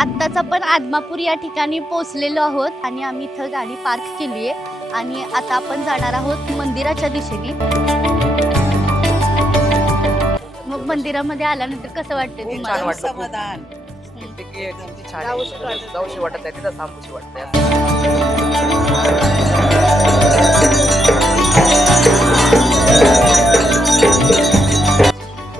आत्ताच आपण आदमापूर या ठिकाणी पोहोचलेलो आहोत आणि आम्ही इथं गाडी पार्क केली आहे आणि आता आपण जाणार आहोत मंदिराच्या दिशेने. मग मंदिरामध्ये आल्यानंतर कसं वाटतं तुम्हाला? समाधान जाऊशी वाटत नाही, तिथं थांबूशी वाटतंय.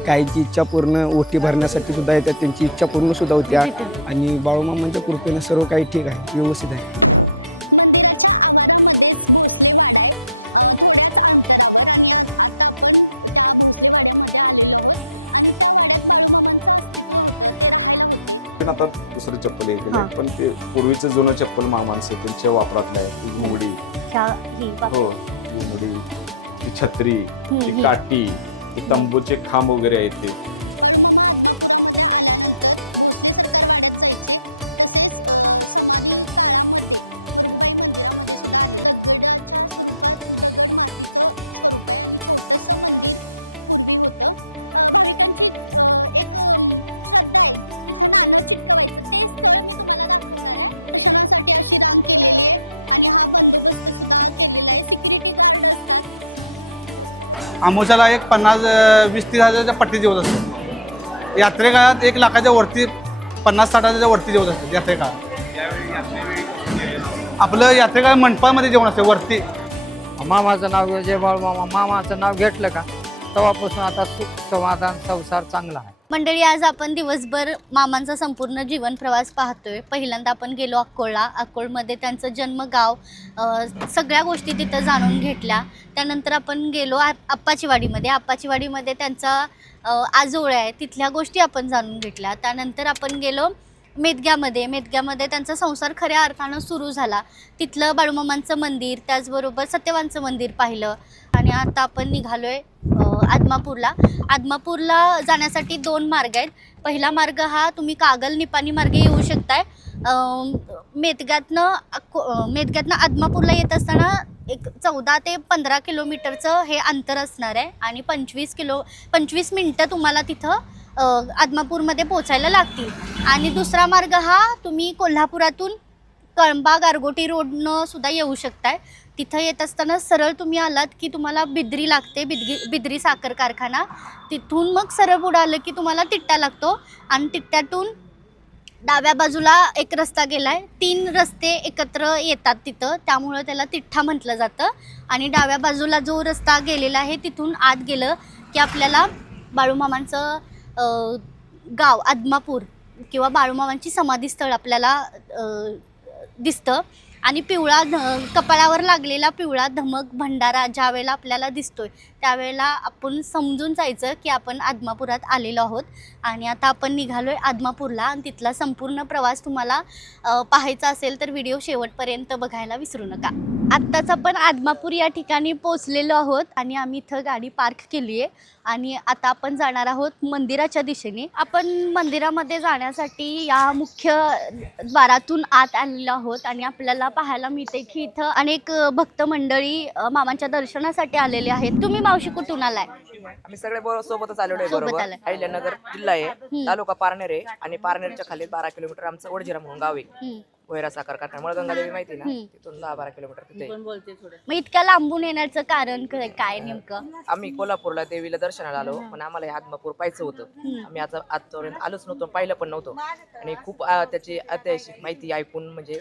काहीची इच्छा पूर्ण ओटी भरण्यासाठी सुद्धा येतात, त्यांची इच्छा पूर्ण सुद्धा होत्या आणि बाळूमामांच्या कृपेने सर्व काही ठीक आहे, व्यवस्थित आहे. मंदिराच्या आवारामध्येच भोसले वाडा आहे थोड्याच अंतरावर आणि आता आपण त्या भोसले वाड्यामध्ये आलेलो आहोत आणि त्या वाड्यात बाळूमामांचं अस्तित्व होतं, ते राहायला होते. पण आता दुसरं चप्पल हे केलंय, पण ते पूर्वीचं जुनं चप्पल मामांचं त्यांच्या वापरातलं आहे. ती घोंगडी, हो घोंगडी, ती छत्री, ती काठी, ते तंबूचे खांब वगैरे आहेत. ते बाळूमामा आदमापुरामध्ये आल्यानंतर भोसले सरकार वाड्यात जायचे, तसेच समाधी काळामध्ये मरगुबाई मंदिरामध्ये सुद्धा आले. दगडाच्या स्वरूपात दगड मातीचं स्वरूप आहे आणि छोटंसं मंदिर पूर्वी होतं. भाविकांची एक श्रद्धा आहे, तिथं नाणं चिटकवायचं. ते स्थळ मी तुम्हाला दाखवणार आहे. दर्शनासाठी अशी रांग केलेली आहे आणि हा बंदोबस्त सुद्धा केलेला आहे. सिक्युरिटी गार्ड असतात. आमोशाला एक 50-20-30 हजाराच्या पट्टी जेवत असतो. यात्रेकाळात 1 लाखाच्या वरती 50-60 हजाराच्या वरती जेवत असतात यात्रेकाळात. आपलं यात्रेकाळ मंडपामध्ये जेवण असते वरती. मामाचं नाव जय बाळूमामा, मामाचं नाव घेतलं का तेव्हापासून आता सुख समाधान संसार चांगला आहे. मंडळी, आज आपण दिवसभर मामांचा संपूर्ण जीवन प्रवास पाहतोय. पहिल्यांदा आपण गेलो अक्कोळला. अक्कोळमध्ये त्यांचं जन्मगाव, सगळ्या गोष्टी तिथं जाणून घेतल्या. त्यानंतर आपण गेलो आप्पाचीवाडीमध्ये. आप्पाचीवाडीमध्ये त्यांचा आजोळा आहे, तिथल्या गोष्टी आपण जाणून घेतल्या. त्यानंतर आपण गेलो मेदग्यामध्ये त्यांचा संसार खऱ्या अर्थानं सुरू झाला. तिथलं बाळूमामांचं मंदिर, त्याचबरोबर सत्यवानचं मंदिर पाहिलं आणि आता आपण निघालोय आदमापूरला जाण्यासाठी 2 मार्ग आहेत. पहिला मार्ग हा तुम्ही कागल निपाणी मार्गे येऊ शकताय. मेदग्यातनं आदमापूरला येत असताना एक 14 ते 15 किलोमीटरचं हे अंतर असणार आहे आणि 25 मिनटं तुम्हाला तिथं आदमापूरमध्ये पोचायला लागतील. आणि दुसरा मार्ग हा तुम्ही कोल्हापुरातून कळंबा गारगोटी रोडनं सुद्धा येऊ शकताय. तिथं येत असताना सरळ तुम्ही आलात की तुम्हाला बिद्री लागते, बिद्री साखर कारखाना. तिथून मग सरळ पुढं आलं की तुम्हाला तिट्टा लागतो आणि तिट्ट्यातून डाव्या बाजूला एक रस्ता गेलाय. 3 रस्ते एकत्र येतात तिथं, त्यामुळं त्याला तिठ्ठा म्हटलं जातं. आणि डाव्या बाजूला जो रस्ता गेलेला आहे तिथून आत गेलं की आपल्याला बाळूमामांचं गाव आदमापूर किंवा बाळूमामांची समाधीस्थळ आपल्याला दिसतं. आणि पिवळा कपाळावर लागलेला पिवळा धमक भंडारा ज्या वेळेला आपल्याला दिसतोय त्यावेळेला आपण समजून जायचं की आपण आदमापुरात आलेलो आहोत. आणि आता आपण निघालोय आदमापूरला आणि तिथला संपूर्ण प्रवास तुम्हाला पाहायचा असेल तर व्हिडिओ शेवटपर्यंत बघायला विसरू नका. आत्ताच आपण आदमापूर या ठिकाणी पोहोचलेलो आहोत आणि आम्ही इथं गाडी पार्क केली आहे आणि आता आपण जाणार आहोत मंदिराच्या दिशेने. आपण मंदिरामध्ये जाण्यासाठी या मुख्य द्वारातून आत आलेलो आहोत आणि आपल्याला पाहायला मिळते की इथं अनेक भक्त मंडळी मामांच्या दर्शनासाठी आलेले आहेत. तुम्ही मावशी कुठून आलाय? आम्ही सगळे सोबतच आलेलो आहे. बरोबर अहिल्यानगर जिल्हा आहे, तालुका पारनेर आहे आणि पारनेरच्या खाली 12 किलोमीटर आमचं ओडजिरा म्हणून गाव आहे. वैरा साखर कारखाना मळगंगादेवी माहिती ना, तिथून 10-12 किलोमीटर तिथे. मग इतक्या लांबून येण्याचं कारण काय नेमकं? आम्ही कोल्हापूरला देवीला दर्शनाला आलो, पण आम्हाला हे आदमापूर पाहायचं होतं. आम्ही आता आजपर्यंत आलोच नव्हतो, पाहिलं पण नव्हतं आणि खूप त्याची ऐतिहासिक माहिती ऐकून म्हणजे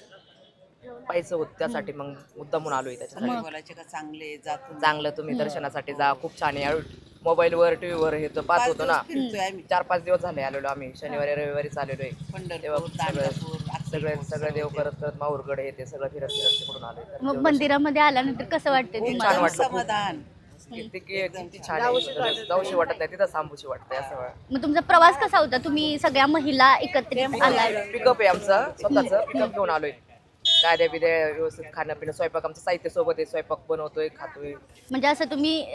पाहायचं होतं. त्यासाठी मग मुद्दा म्हणून आलोय. त्याच्यासाठी चांगलं तुम्ही दर्शनासाठी जा, खूप छान आहे. मोबाईलवर टीव्हीवर हे तर पाहत होतो ना. 4-5 दिवस झाले आलेलो आम्ही, शनिवारी रविवारीच आलेलो आहे. सगळे देव करत माहूरगड हे ते सगळं फिरत तिकडून आलोय. मग मंदिरामध्ये आल्यानंतर कसं वाटतं खूप छान वाटतं. समाधान छान आहे, जाऊशी वाटत नाही, तिथं थांबूशी वाटतंय असं. मग तुमचा प्रवास कसा होता? तुम्ही सगळ्या महिला एकत्रित आलाय? पिकअप आहे आमचं स्वतःच, पिकअप घेऊन आलोय. गाड्या बिद्या व्यवस्थित, खाणं पिणं, स्वयंपाक आमचं साहित्य सोबत आहे, स्वयंपाक बनवतोय, खातोय. म्हणजे असं तुम्ही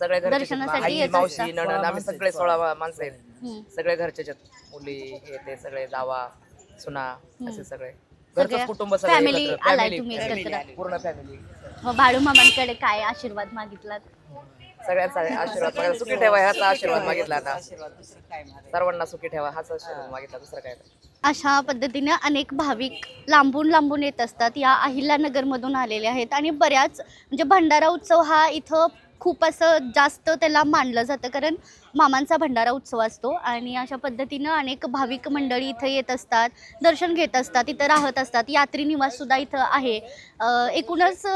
सगळे दर्शनासाठी आई मावशी नणंद आम्ही सगळे 16 माणसं आहेत. सगळे घरचे मुली हे ते सगळे जावा सुना असे सगळे घरचं कुटुंब फॅमिली आलाय तुम्ही एकत्र? पूर्ण फॅमिली. मग बाळूमामांकडे काय आशीर्वाद मागितलात? सगळ्यांचा आशीर्वाद मागितला, सुखी ठेवा ह्याचा आशीर्वाद मागितला ना, सर्वांना सुखी ठेवा हाच आशीर्वाद मागितला, दुसरं काय नाही. अशा पद्धतीने अनेक भाविक लांबून लांबून येत असतात. या अहिल्यानगरमधून आलेले आहेत आणि बऱ्याच म्हणजे भंडारा उत्सव हा इथं खूप असं जास्त त्याला मानलं जातं, कारण मामांचा भंडारा उत्सव असतो. आणि अशा पद्धतीनं अनेक भाविक मंडळी इथं येत असतात, दर्शन घेत असतात, इथं राहत असतात. यात्री निवाससुद्धा इथं आहे. एकूणच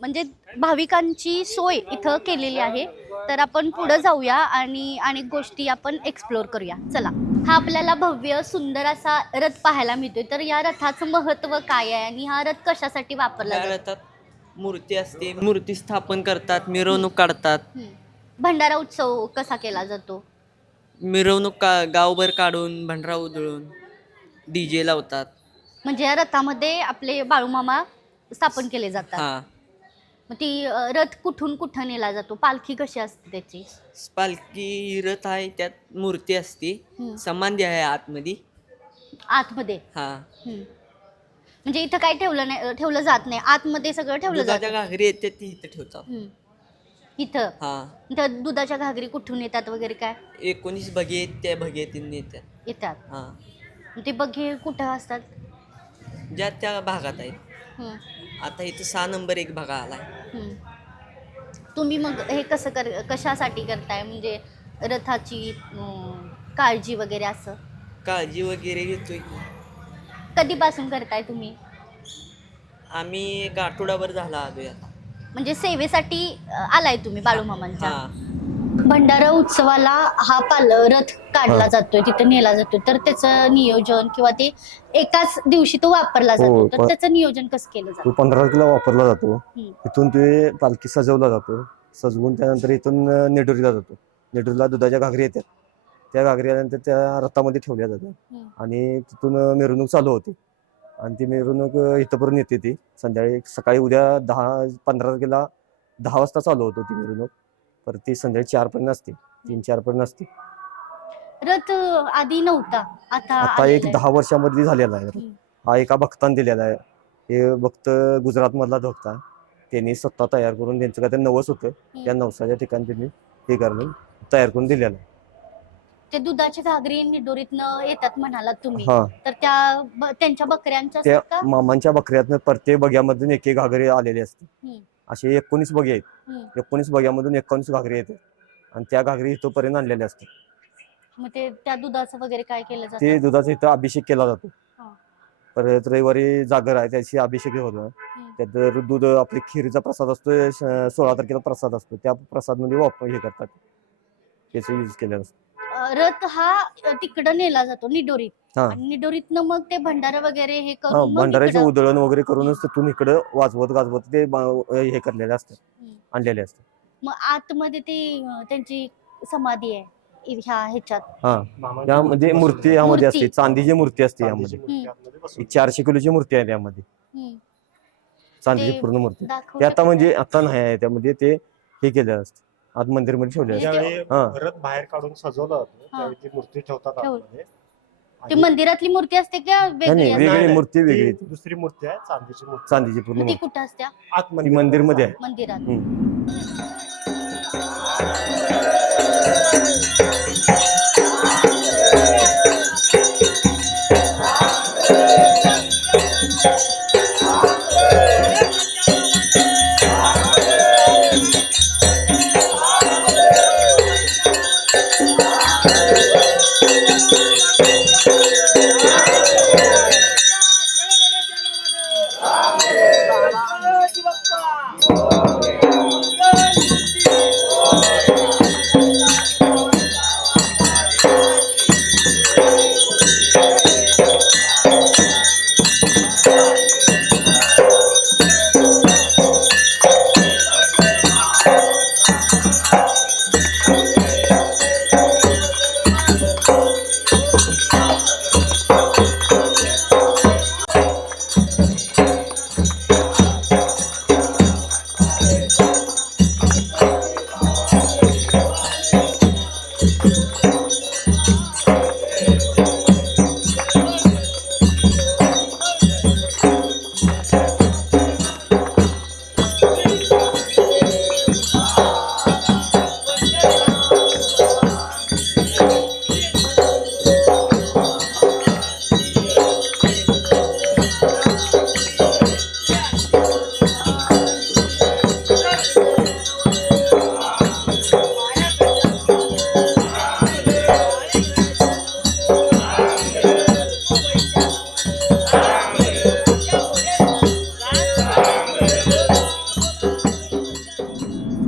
म्हणजे भाविकांची सोय इथं केलेली आहे. तर आपण पुढं जाऊया आणि अनेक गोष्टी आपण एक्सप्लोअर करूया. चला, हा आपल्याला भव्य सुंदर असा रथ पाहायला मिळतोय. तर या रथाचं महत्त्व काय आहे आणि हा रथ कशासाठी वापरला त्या जातो? रथात मूर्ती असते, मूर्ती स्थापन करतात, मिरवणूक काढतात. भंडारा उत्सव कसा केला जातो? मिरवणूक गावभर काढून भंडारा उधळून DJ लावतात. म्हणजे या रथामध्ये आपले बाळूमामा स्थापन केले जातात. हा, मग ती रथ कुठून कुठं नेला जातो? पालखी कशी असते त्याची? पालखी रथ आहे, त्यात मूर्ती असते, समाधी आहे आतमध्ये. आतमध्ये? हा, म्हणजे इथं काय ठेवलं जात नाही, आतमध्ये सगळं ठेवलं दुधाच्या जातं. घागरी येते ती इथं ठेवतात. इथं हा, इथं दुधाच्या घागरी कुठून येतात वगैरे काय 19 भगे आहेत, त्या भगेतीन येतात. येतात? हा, ते बघे कुठं असतात? ज्या त्या भागात आहेत. आता इथं 6 नंबर एक भागा आलाय. तुम्ही मग हे कशासाठी करताय? म्हणजे रथाची काळजी वगैरे असं काळजी वगैरे घेतोय. कधीपासून करताय तुम्ही? आम्ही एक आठवडाभर झाला आलोय आता. म्हणजे सेवेसाठी आलाय तुम्ही बाळूमामांच्या? हा, भंडारा उत्सवाला हा रथ काढला जातोय, तिथं नेला जातोय. तर त्याचं नियोजन किंवा ते एकाच दिवशी तो वापरला जातो, तर त्याचं नियोजन कसं केलं जातं? सजवला जातो, सजवून त्यानंतर इथून नेटूरला जातो, नेटूरला दुधाच्या घागरी येतात, त्या घागरीनंतर त्या रथामध्ये ठेवल्या जातात आणि तिथून मिरवणूक चालू होते. आणि ती मिरवणूक इथंपर्यंत येते. ती संध्याकाळी सकाळी उद्या 10-15 तारखेला 10 वाजता चालू होतो ती मिरवणूक. तर ती संध्याकाळी 4 पर्यंत असते, 3-4 पर्यंत असते. रथ आधी नव्हता, आता आलेला आहे. 10 वर्षामध्ये झालेला आहे. हा एका भक्तान दिलेला आहे. हे भक्त गुजरात मधला भक्त, त्यांनी सत्ता तयार करून ज्यांच्याकडे नवस होते त्या नवसाच्या ठिकाणी हे करून तयार करून दिले. ते दुधाच्या घागरी निडोरीतनं येतात म्हणालात तुम्ही, तर त्यांच्या बकऱ्यांच्या असतात का? मामांच्या बकऱ्यात प्रत्येक बग्यामधून एक एक घागरी आलेली असते. असे 19 बगे आहेत. 19 बग्यामधून 19 घागरी येतात आणि त्या घागरी इथपर्यंत आणलेल्या असतात. मग ते त्या दुधाचं वगैरे काय केलं ते जातं? दुधाचा इथं अभिषेक केला जातो. परत रविवारी जागर आहे, त्याची अभिषेक होतो. दूध आपले खीरचा प्रसाद असतो, 16 तारखेला प्रसाद असतो, त्या प्रसाद मध्ये वापरले जातात. त्याची यूज केलं असतं. रथ हा तिकडं नेला जातो निडोरीत, आणि निडोरीतनं मग ते भंडारा वगैरे हे करून मग इकडं वगैरे करून इकडे वाजवत ते हे करलेले असतात, आणलेले असतात. मग आतमध्ये ती त्यांची समाधी आहे ह्याच्यात. मूर्ती. चांदीची मूर्ती असते, 400 किलोची मूर्ती आहे त्यामध्ये. ते दाखवू शकत म्हणजे नाही आता नाही, त्यामध्ये ते हे केलेलं असतं आत मंदिर मध्ये. म्हणजे ते बाहेर काढून सजवलं मूर्ती ठेवतात. ती मंदिरातली मूर्ती असते का वेगळी असते? मूर्ती दुसरी मूर्ती आहे, चांदीची मूर्ती. मग ती कुठं असते? आत मंदिर मध्ये मंदिरात.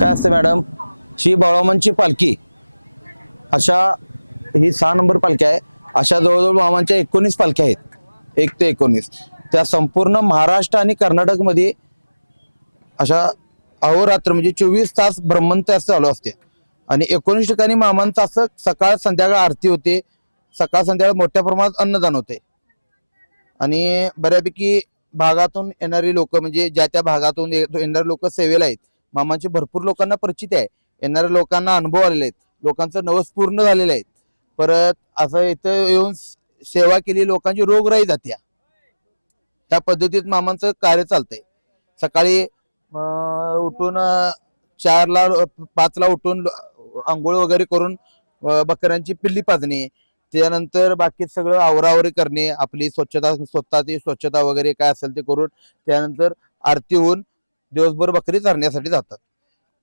काय असतं मॅडम, ही बाळूमामांची पालखी अशा ही 6 नंबर पालखी आहे. अशा जवळजवळ मामांच्या 19 पालख्या आहेत, 1 ते 19. त्या संपूर्ण महाराष्ट्र आणि कर्नाटकमध्ये अशा अहोरात्र म्हणजे 24 तास ब्रह्मंत असं चालू असते. आणि 19 ठिकाणी मामांचं असं सकाळ संध्याकाळ आरती होते, सकाळ संध्याकाळ मोठ्या प्रमाणात अन्नदान होते. आणि बऱ्यापैकी भागातून येणारी लोक म्हणजे ज्या त्या भागातून येणारे लोक सेवेला आहेत. मामांची भरपूर लोकांना परिचित आहे, येणाऱ्या लोकांना अनुभव आलेले आहेत, लोकांचं नवस पूर्ण झालेलं आहे. परत असं इथं येऊन सेवा केली, लोकांची रोगराई जात्या. त्या पद्धतीत मामांचं कार्य चालतंय. सकाळी उठून 4ला 5ला उठून आंघोळ वगैरे करून बकऱ्यांची पिल्ली पाजणे, त्यानंतर बाकी सगळं आवरावरी करणे, आपली स्वतःची स्वच्छता वगैरे काय असेल ते करून त्यानंतर आरती होऊन दिवसभर बकरी चरण्यासाठी जातात.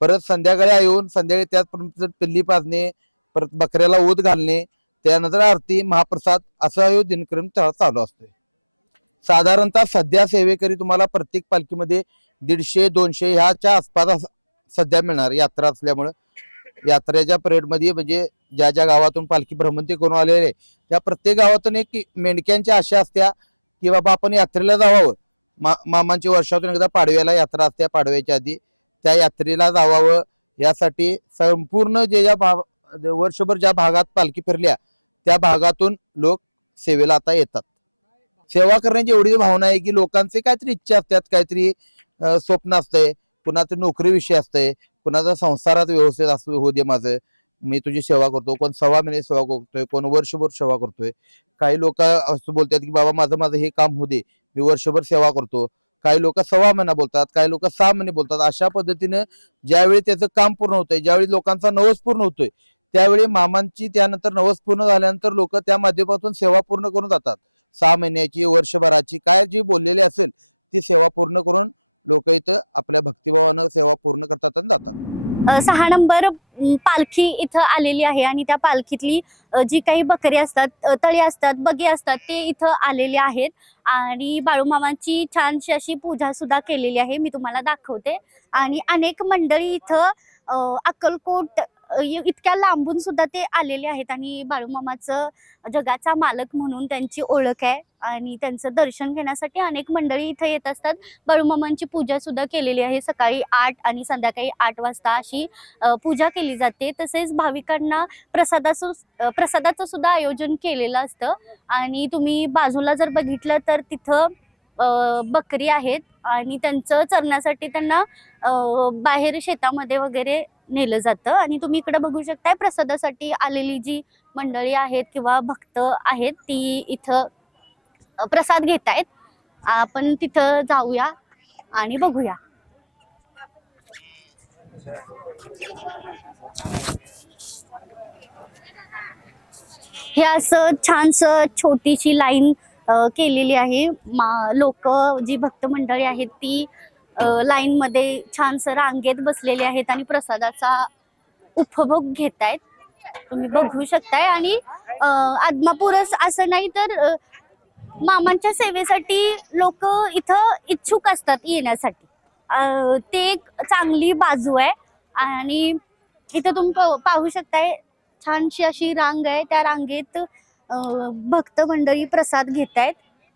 परत संध्याकाळी येऊन संध्याकाळी त्याच पिल्ली पाजणे, परत बकऱ्याला ऊद घालणे, त्यानंतर आरती महाप्रसाद असं दिनक्रम चालू असतोय. साधारणतः सध्या सेवेकरी तुम्हाला प्रत्येक पालखीमध्ये 150-200 ह्याच्या आसपास सध्या मिळणार. यात्रा असल्यामुळं यात्रेच्या परेडमध्ये म्हणजे ज्या ज्या गावातून पालखी भ्रमंती करून आलेले त्या प्रत्येक गावातून एक मेंढक्यांची आशा असत्या की बाबा आपण यात्रेला जावावं. मामांची वर्षातून एकदा पाडव्याला यात्रा असते, पाडव्याच्या आधी त्या यात्रेला जावावं यासाठी संपूर्ण वर्षभर ज्या भागात पालखी फिरल्या त्या भागातून लोक सेवेला आता येतात. सेवा करण्याची एवढी भावना आहे की लोकांचे काहीतरी इच्छा असतात, काहीतरी स्वप्न असतंय, कुणाचं नोकरी विषय असतंय, कुणाचा संसारात व्यवस्थित असतो, हो दे माझं, मी तुझी सेवा करतो. कोण 6 महिने सेवा करतोय, कोण वर्षभर सेवा करतोय. काही लोक असं बोलतात की बाबा माझं हे काम होऊ दे, मी वर्षभर सेवा करतो. काही लोक 6 महिना बोलतात, काही लोक 6 महिने बोलतात. अशा पद्धतीनं ज्यावेळी त्याचं काम पूर्ण होतंय, ज्यावेळी लोकांचा नवस पूर्ण होतोय, त्यावेळी मामांची त्यानंतर नवस पूर्ण झाल्यानंतर लोक त्या माध्यमातून सेवा पूर्ण करून जातात. 6 महिन्याची, वर्षभराची काय जी बोललेली असेल ती सेवा पूर्ण करून लोक इथं आपल्या भक्तिभावानं सेवा पूर्ण करतात आणि जातात. 6 नंबर पालखी इथं आलेली आहे आणि त्या पालखीतली जी काही बकरी असतात, तळी असतात, बगी असतात ते इथं आलेले आहेत. आणि बाळूमामांची छानशी अशी पूजा सुद्धा केलेली आहे, मी तुम्हाला दाखवते. आणि अनेक मंडळी इथं अक्कलकोट इतक्या लांबून सुद्धा ते आलेले आहेत. आणि बाळूमामाचं जगाचा मालक म्हणून त्यांची ओळख आहे आणि त्यांचं दर्शन घेण्यासाठी अनेक मंडळी इथे येत असतात. बाळूमामांची पूजा सुद्धा केलेली आहे. सकाळी 8 आणि संध्याकाळी 8 वाजता अशी पूजा केली जाते. तसेच भाविकांना प्रसादाचं सुद्धा आयोजन केलेलं असतं. आणि तुम्ही बाजूला जर बघितलं तर तिथं बकरी आहेत आणि त्यांचं चरण्यासाठी त्यांना बाहेर शेतामध्ये वगैरे नेलं जातं. आणि तुम्ही इकडे बघू शकताय प्रसादासाठी आलेली जी मंडळी आहेत किंवा भक्त आहेत ती इथं प्रसाद घेत आहेत. आपण तिथं जाऊया आणि बघूया. हे असं छानसं छोटीशी लाईन केलेली आहे. लोक जी भक्त मंडळी आहेत ती लाईन मध्ये छानसं रांगेत बसलेले आहेत आणि प्रसादाचा उपभोग घेत आहेत. तुम्ही बघू शकताय. आणि आदमापूरच असं नाही तर मामांच्या सेवेसाठी लोक इथं इच्छुक असतात येण्यासाठी. ते एक चांगली बाजू आहे. आणि इथं तुम्ही पाहू शकताय छानशी अशी रांग आहे, त्या रांगेत भक्त मंडळी प्रसाद घेत आहेत.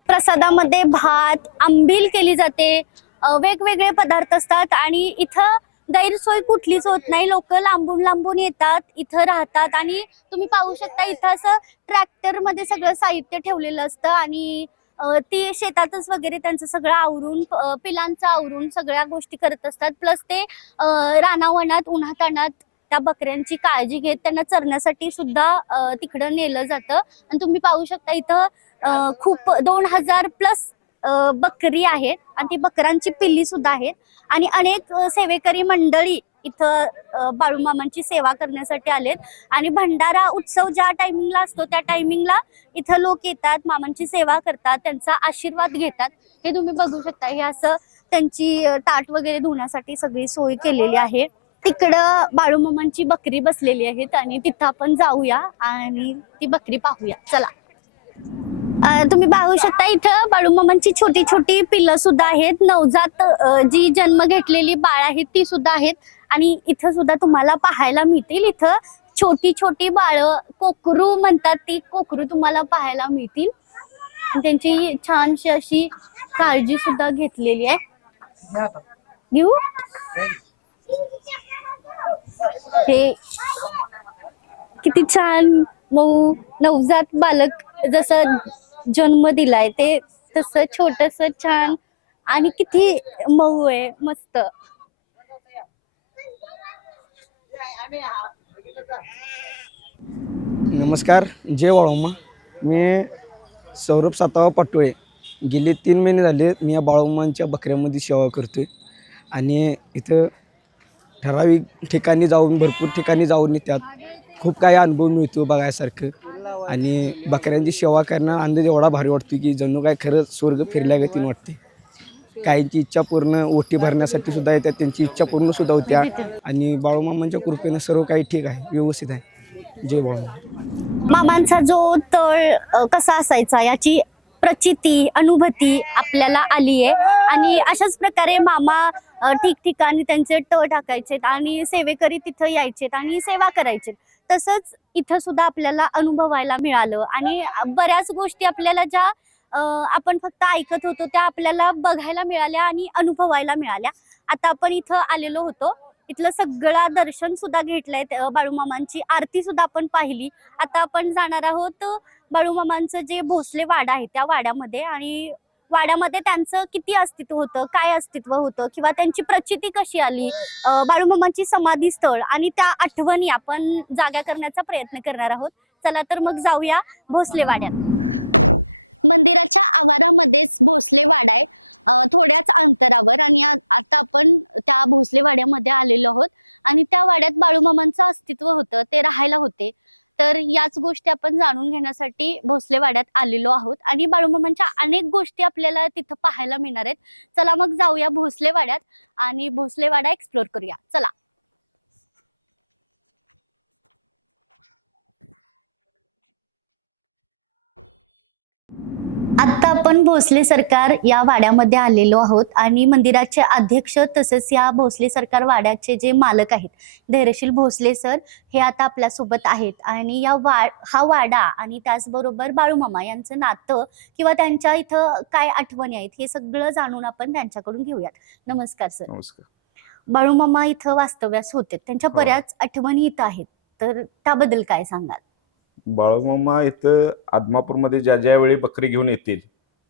प्रसादामध्ये भात, आंबील केली जाते, वेगवेगळे पदार्थ असतात. आणि इथं गैरसोय कुठलीच होत नाही. लोक लांबून लांबून येतात, इथं राहतात. आणि तुम्ही पाहू शकता इथं असं ट्रॅक्टर मध्ये सगळं साहित्य ठेवलेलं असतं आणि ते शेतातच वगैरे त्यांचं सगळं आवरून, पिलांचं आवरून सगळ्या गोष्टी करत असतात. प्लस ते रानावनात उन्हातानात त्या बकऱ्यांची काळजी घेत त्यांना चरण्यासाठी सुद्धा तिकडं नेलं जातं. आणि तुम्ही पाहू शकता इथं खूप 2000+ बकरी आहेत आणि ती बकऱ्यांची पिल्ली सुद्धा आहेत. आणि अनेक सेवेकरी मंडळी इथं बाळूमामांची सेवा करण्यासाठी आलेत. आणि भंडारा उत्सव ज्या टायमिंगला असतो त्या टायमिंगला इथं लोक येतात, मामांची सेवा करतात, त्यांचा आशीर्वाद घेतात. हे तुम्ही बघू शकता. हे असं त्यांची ताट वगैरे धुण्यासाठी सगळी सोय केलेली आहे. तिकडं बाळूमामांची बकरी बसलेली आहेत आणि तिथं आपण जाऊया आणि ती बकरी पाहूया. चला. तुम्ही पाहू शकता इथं बाळूमामांची छोटी छोटी पिल्लं सुद्धा आहेत. नवजात जी जन्म घेतलेली बाळ आहेत ती सुद्धा आहेत. आणि इथं सुद्धा तुम्हाला पाहायला मिळतील. इथं छोटी छोटी बाळं, कोकरू म्हणतात ती कोकरू तुम्हाला पाहायला मिळतील. त्यांची छानशी अशी काळजी सुद्धा घेतलेली आहे. घेऊ हे किती छान मऊ नवजात बालक जसं जन्म दिलाय ते तसं छोटस छान आणि किती मऊ आहे, मस्त. नमस्कार, जय बाळूमा. मी सौरभ सातावा पाटोळे. गेले 3 महिने झाले मी या बाळूमांच्या बकऱ्यामध्ये सेवा करतोय आणि इथं ठराविक ठिकाणी जाऊन भरपूर ठिकाणी जाऊन त्यात खूप काही अनुभव मिळतो बघायसारखं आणि बकऱ्यांची सेवा करण्याचा आनंद एवढा भारी वाटतो की जणू काय खरंच स्वर्ग फिरल्यागतीन वाटते. काहींची इच्छा पूर्ण ओटी भरण्यासाठी सुद्धा येतात, त्यांची इच्छा पूर्ण सुद्धा होत्या आणि बाळूमामांच्या कृपेनं सर्व काही ठीक आहे, व्यवस्थित आहे. जय बाळूमा. मामांचा जो तळ कसा असायचा याची प्रचिती अनुभूती आपल्याला आली आहे आणि अशाच प्रकारे मामा ठिकठिकाणी त्यांचे तळ टाकायचे आणि सेवेकरी तिथं यायचे आणि सेवा करायचे. तसंच इथं सुद्धा आपल्याला अनुभवायला मिळालं आणि बऱ्याच गोष्टी आपल्याला ज्या आपण फक्त ऐकत होतो त्या आपल्याला बघायला मिळाल्या आणि अनुभवायला मिळाल्या. आता आपण इथं आलेलो होतो, इथलं सगळं दर्शन सुद्धा घेतलंय, बाळूमामांची आरती सुद्धा आपण पाहिली. आता आपण जाणार आहोत बाळूमामांचं जे भोसले वाडा आहे त्या वाड्यामध्ये आणि वाड्यामध्ये त्यांचं किती अस्तित्व होतं, काय अस्तित्व होतं किंवा त्यांची प्रचिती कशी आली, बाळूमामांची समाधी स्थळ आणि त्या आठवणी आपण जागा करण्याचा प्रयत्न करणार आहोत. चला तर मग जाऊया भोसले वाड्यात. मंदिराच्या आवारामध्येच भोसले वाडा आहे, थोड्याच अंतरावर. आणि आता आपण त्या भोसले वाड्यामध्ये आलेलो आहोत आणि त्या वाड्यात बाळूमामांचं अस्तित्व होतं, ते राहायला होते. तर याच गोष्टी आपण जाणून घेण्यासाठी भोसले वाड्यात आलेलो आहोत आणि बाळूमामांच्या अनेक गोष्टी आपल्याला तिथं पाहायला मिळणार आहेत. चला मग जाऊया भोसले वाड्यात आणि भोसले वाडा एक्सप्लोर करूया. चला. आता आपण भोसले सरकार या वाड्यामध्ये आलेलो आहोत आणि मंदिराचे अध्यक्ष तसेच या भोसले सरकार वाड्याचे जे मालक आहेत धैर्यशील भोसले सर हे आता आपल्या सोबत आहेत. आणि हा वाडा आणि त्याचबरोबर बाळूमामा यांचं नातं किंवा त्यांच्या इथं काय आठवणी आहेत हे सगळं जाणून आपण त्यांच्याकडून घेऊयात. नमस्कार सर. नमस्कार. बाळूमामा इथं वास्तव्यास होते, त्यांच्या हो. बऱ्याच आठवणी इथं आहेत, तर त्याबद्दल काय सांगाल? बाळूमामा इथं आदमापूरमध्ये ज्या ज्या वेळी बकरी घेऊन येतील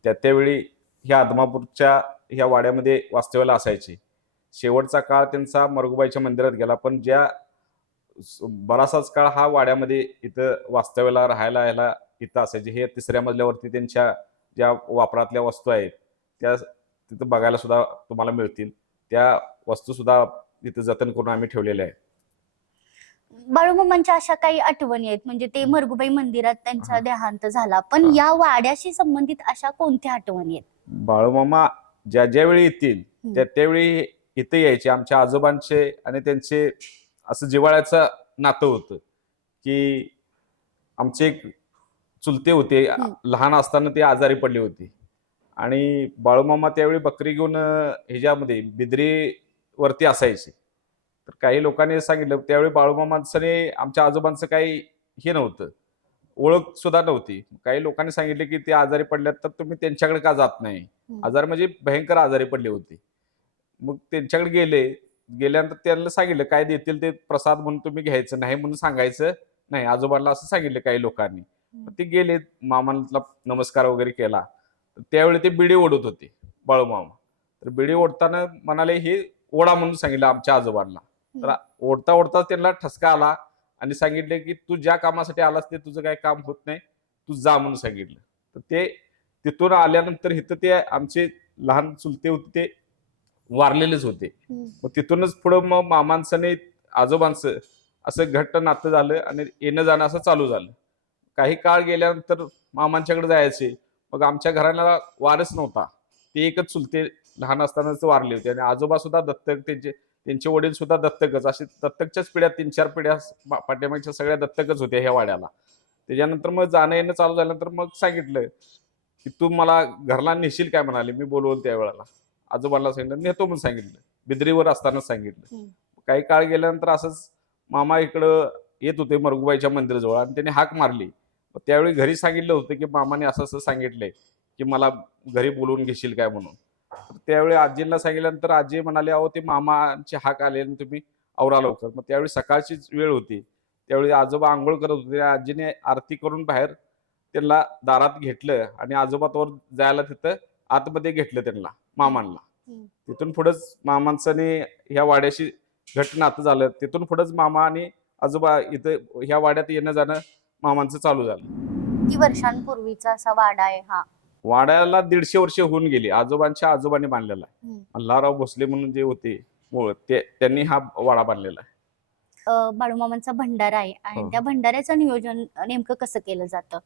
त्यावेळी ह्या आदमापूरच्या ह्या वाड्यामध्ये वास्तव्याला असायचे. शेवटचा काळ त्यांचा मरगुबाईच्या मंदिरात गेला, पण बराचसाच काळ हा वाड्यामध्ये इथं वास्तव्याला राहायला यायला इथं असायचे. हे 3ऱ्या मजल्यावरती त्यांच्या ज्या वापरातल्या वस्तू आहेत त्या तिथं बघायला सुद्धा तुम्हाला मिळतील. त्या वस्तू सुद्धा इथं जतन करून आम्ही ठेवलेल्या आहेत. बाळूमामांच्या अशा काही आठवणी आहेत, म्हणजे ते मरगुबाई मंदिरात त्यांचा देहांत झाला, पण या वाड्याशी संबंधित अशा कोणत्या आठवणी आहेत? बाळूमामा ज्या ज्यावेळी येतील त्यावेळी इथं यायचे. आमच्या आजोबांचे आणि त्यांचे असं जिव्हाळ्याचं नातं होतं की आमचे एक चुलते होते, लहान असताना ते आजारी पडले होते आणि बाळूमामा त्यावेळी बकरी घेऊन ह्याच्यामध्ये बिद्रीवरती असायचे. तर काही लोकांनी सांगितलं त्यावेळी बाळूमामांचं आमच्या आजोबांचं काही हे नव्हतं, ओळख सुद्धा नव्हती. काही लोकांनी सांगितले की ते आजारी पडल्यात तर तुम्ही त्यांच्याकडे का जात नाही. आजार म्हणजे भयंकर आजारी पडले होते. मग त्यांच्याकडे गेल्यानंतर त्यांना सांगितलं काय देतील ते प्रसाद म्हणून तुम्ही घ्यायचं नाही म्हणून सांगायचं नाही, आजोबांना असं सांगितलं काही लोकांनी. मग ते गेले, मामाला नमस्कार वगैरे केला. तर त्यावेळी ते बिडी ओढत होते बाळूमामा. तर बिडी ओढताना म्हणाले हे ओढा म्हणून सांगितलं आमच्या आजोबांना. तर ओढता ओढता त्यांना ठसका आला आणि सांगितले की तू ज्या कामासाठी आलास ते तुझं काही काम होत नाही, तू जा म्हणून सांगितलं. तर ते तिथून आल्यानंतर इथं ते आमचे लहान चुलते होते ते वारलेलेच होते. मग तिथूनच पुढं मग मामांचं आणि आजोबांचं असं घट्ट नातं झालं आणि येणं जाणं असं चालू झालं. काही काळ गेल्यानंतर मामांच्याकडे जायचे. मग आमच्या घराला वारस नव्हता, ते एकच चुलते लहान असतानाच वारले होते आणि आजोबा सुद्धा दत्तक, त्यांचे वडील सुद्धा दत्तकच. असे दत्तकच्याच पिढ्या 3-4 पिढ्या पाठ्यामागच्या सगळ्या दत्तकच होत्या ह्या वाड्याला. त्याच्यानंतर मग जाणं येणं चालू झाल्यानंतर मग सांगितलं की तू मला घरला नेशील काय म्हणाले. मी बोलवलं त्यावेळेला आजोबांना सांगितलं नेतो म्हणून सांगितलं, बिद्रीवर असतानाच सांगितलं. काही काळ गेल्यानंतर असंच मामा इकडं येत होते मरगुबाईच्या मंदिराजवळ आणि त्यांनी हाक मारली. त्यावेळी घरी सांगितलं होतं की मामाने असं असं सांगितलंय की मला घरी बोलवून घेशील काय म्हणून. तर त्यावेळी आजींना सांगितल्यानंतर आजी म्हणाले, अहो ते मामाची हाक आले आणि तुम्ही आवरा लवकर. मग त्यावेळी सकाळचीच वेळ होती. त्यावेळी आजोबा आंघोळ करत होते. आजीने आरती करून बाहेर त्यांना दारात घेतलं आणि आजोबा तोवर जायला तिथं आतमध्ये घेतलं त्यांना, मामांना. तिथून पुढंच मामांचं ह्या वाड्याशी घट्ट नातं झालं. तिथून पुढंच मामा आणि आजोबा इथं ह्या वाड्यात येणं जाणं मामांचं चालू झालं. किती वर्षांपूर्वीचा असा वाडा आहे हा? वाड्याला 150 वर्षे होऊन गेली. आजोबांच्या आजोबांनी बांधलेला आहे. मल्हारराव भोसले म्हणून जे होते मूळ त्यांनी हा वाडा बांधलेला आहे. बाळूमामांचा भंडारा आहे हो. आणि त्या भंडाऱ्याचं नियोजन नेमकं कसं केलं जातं?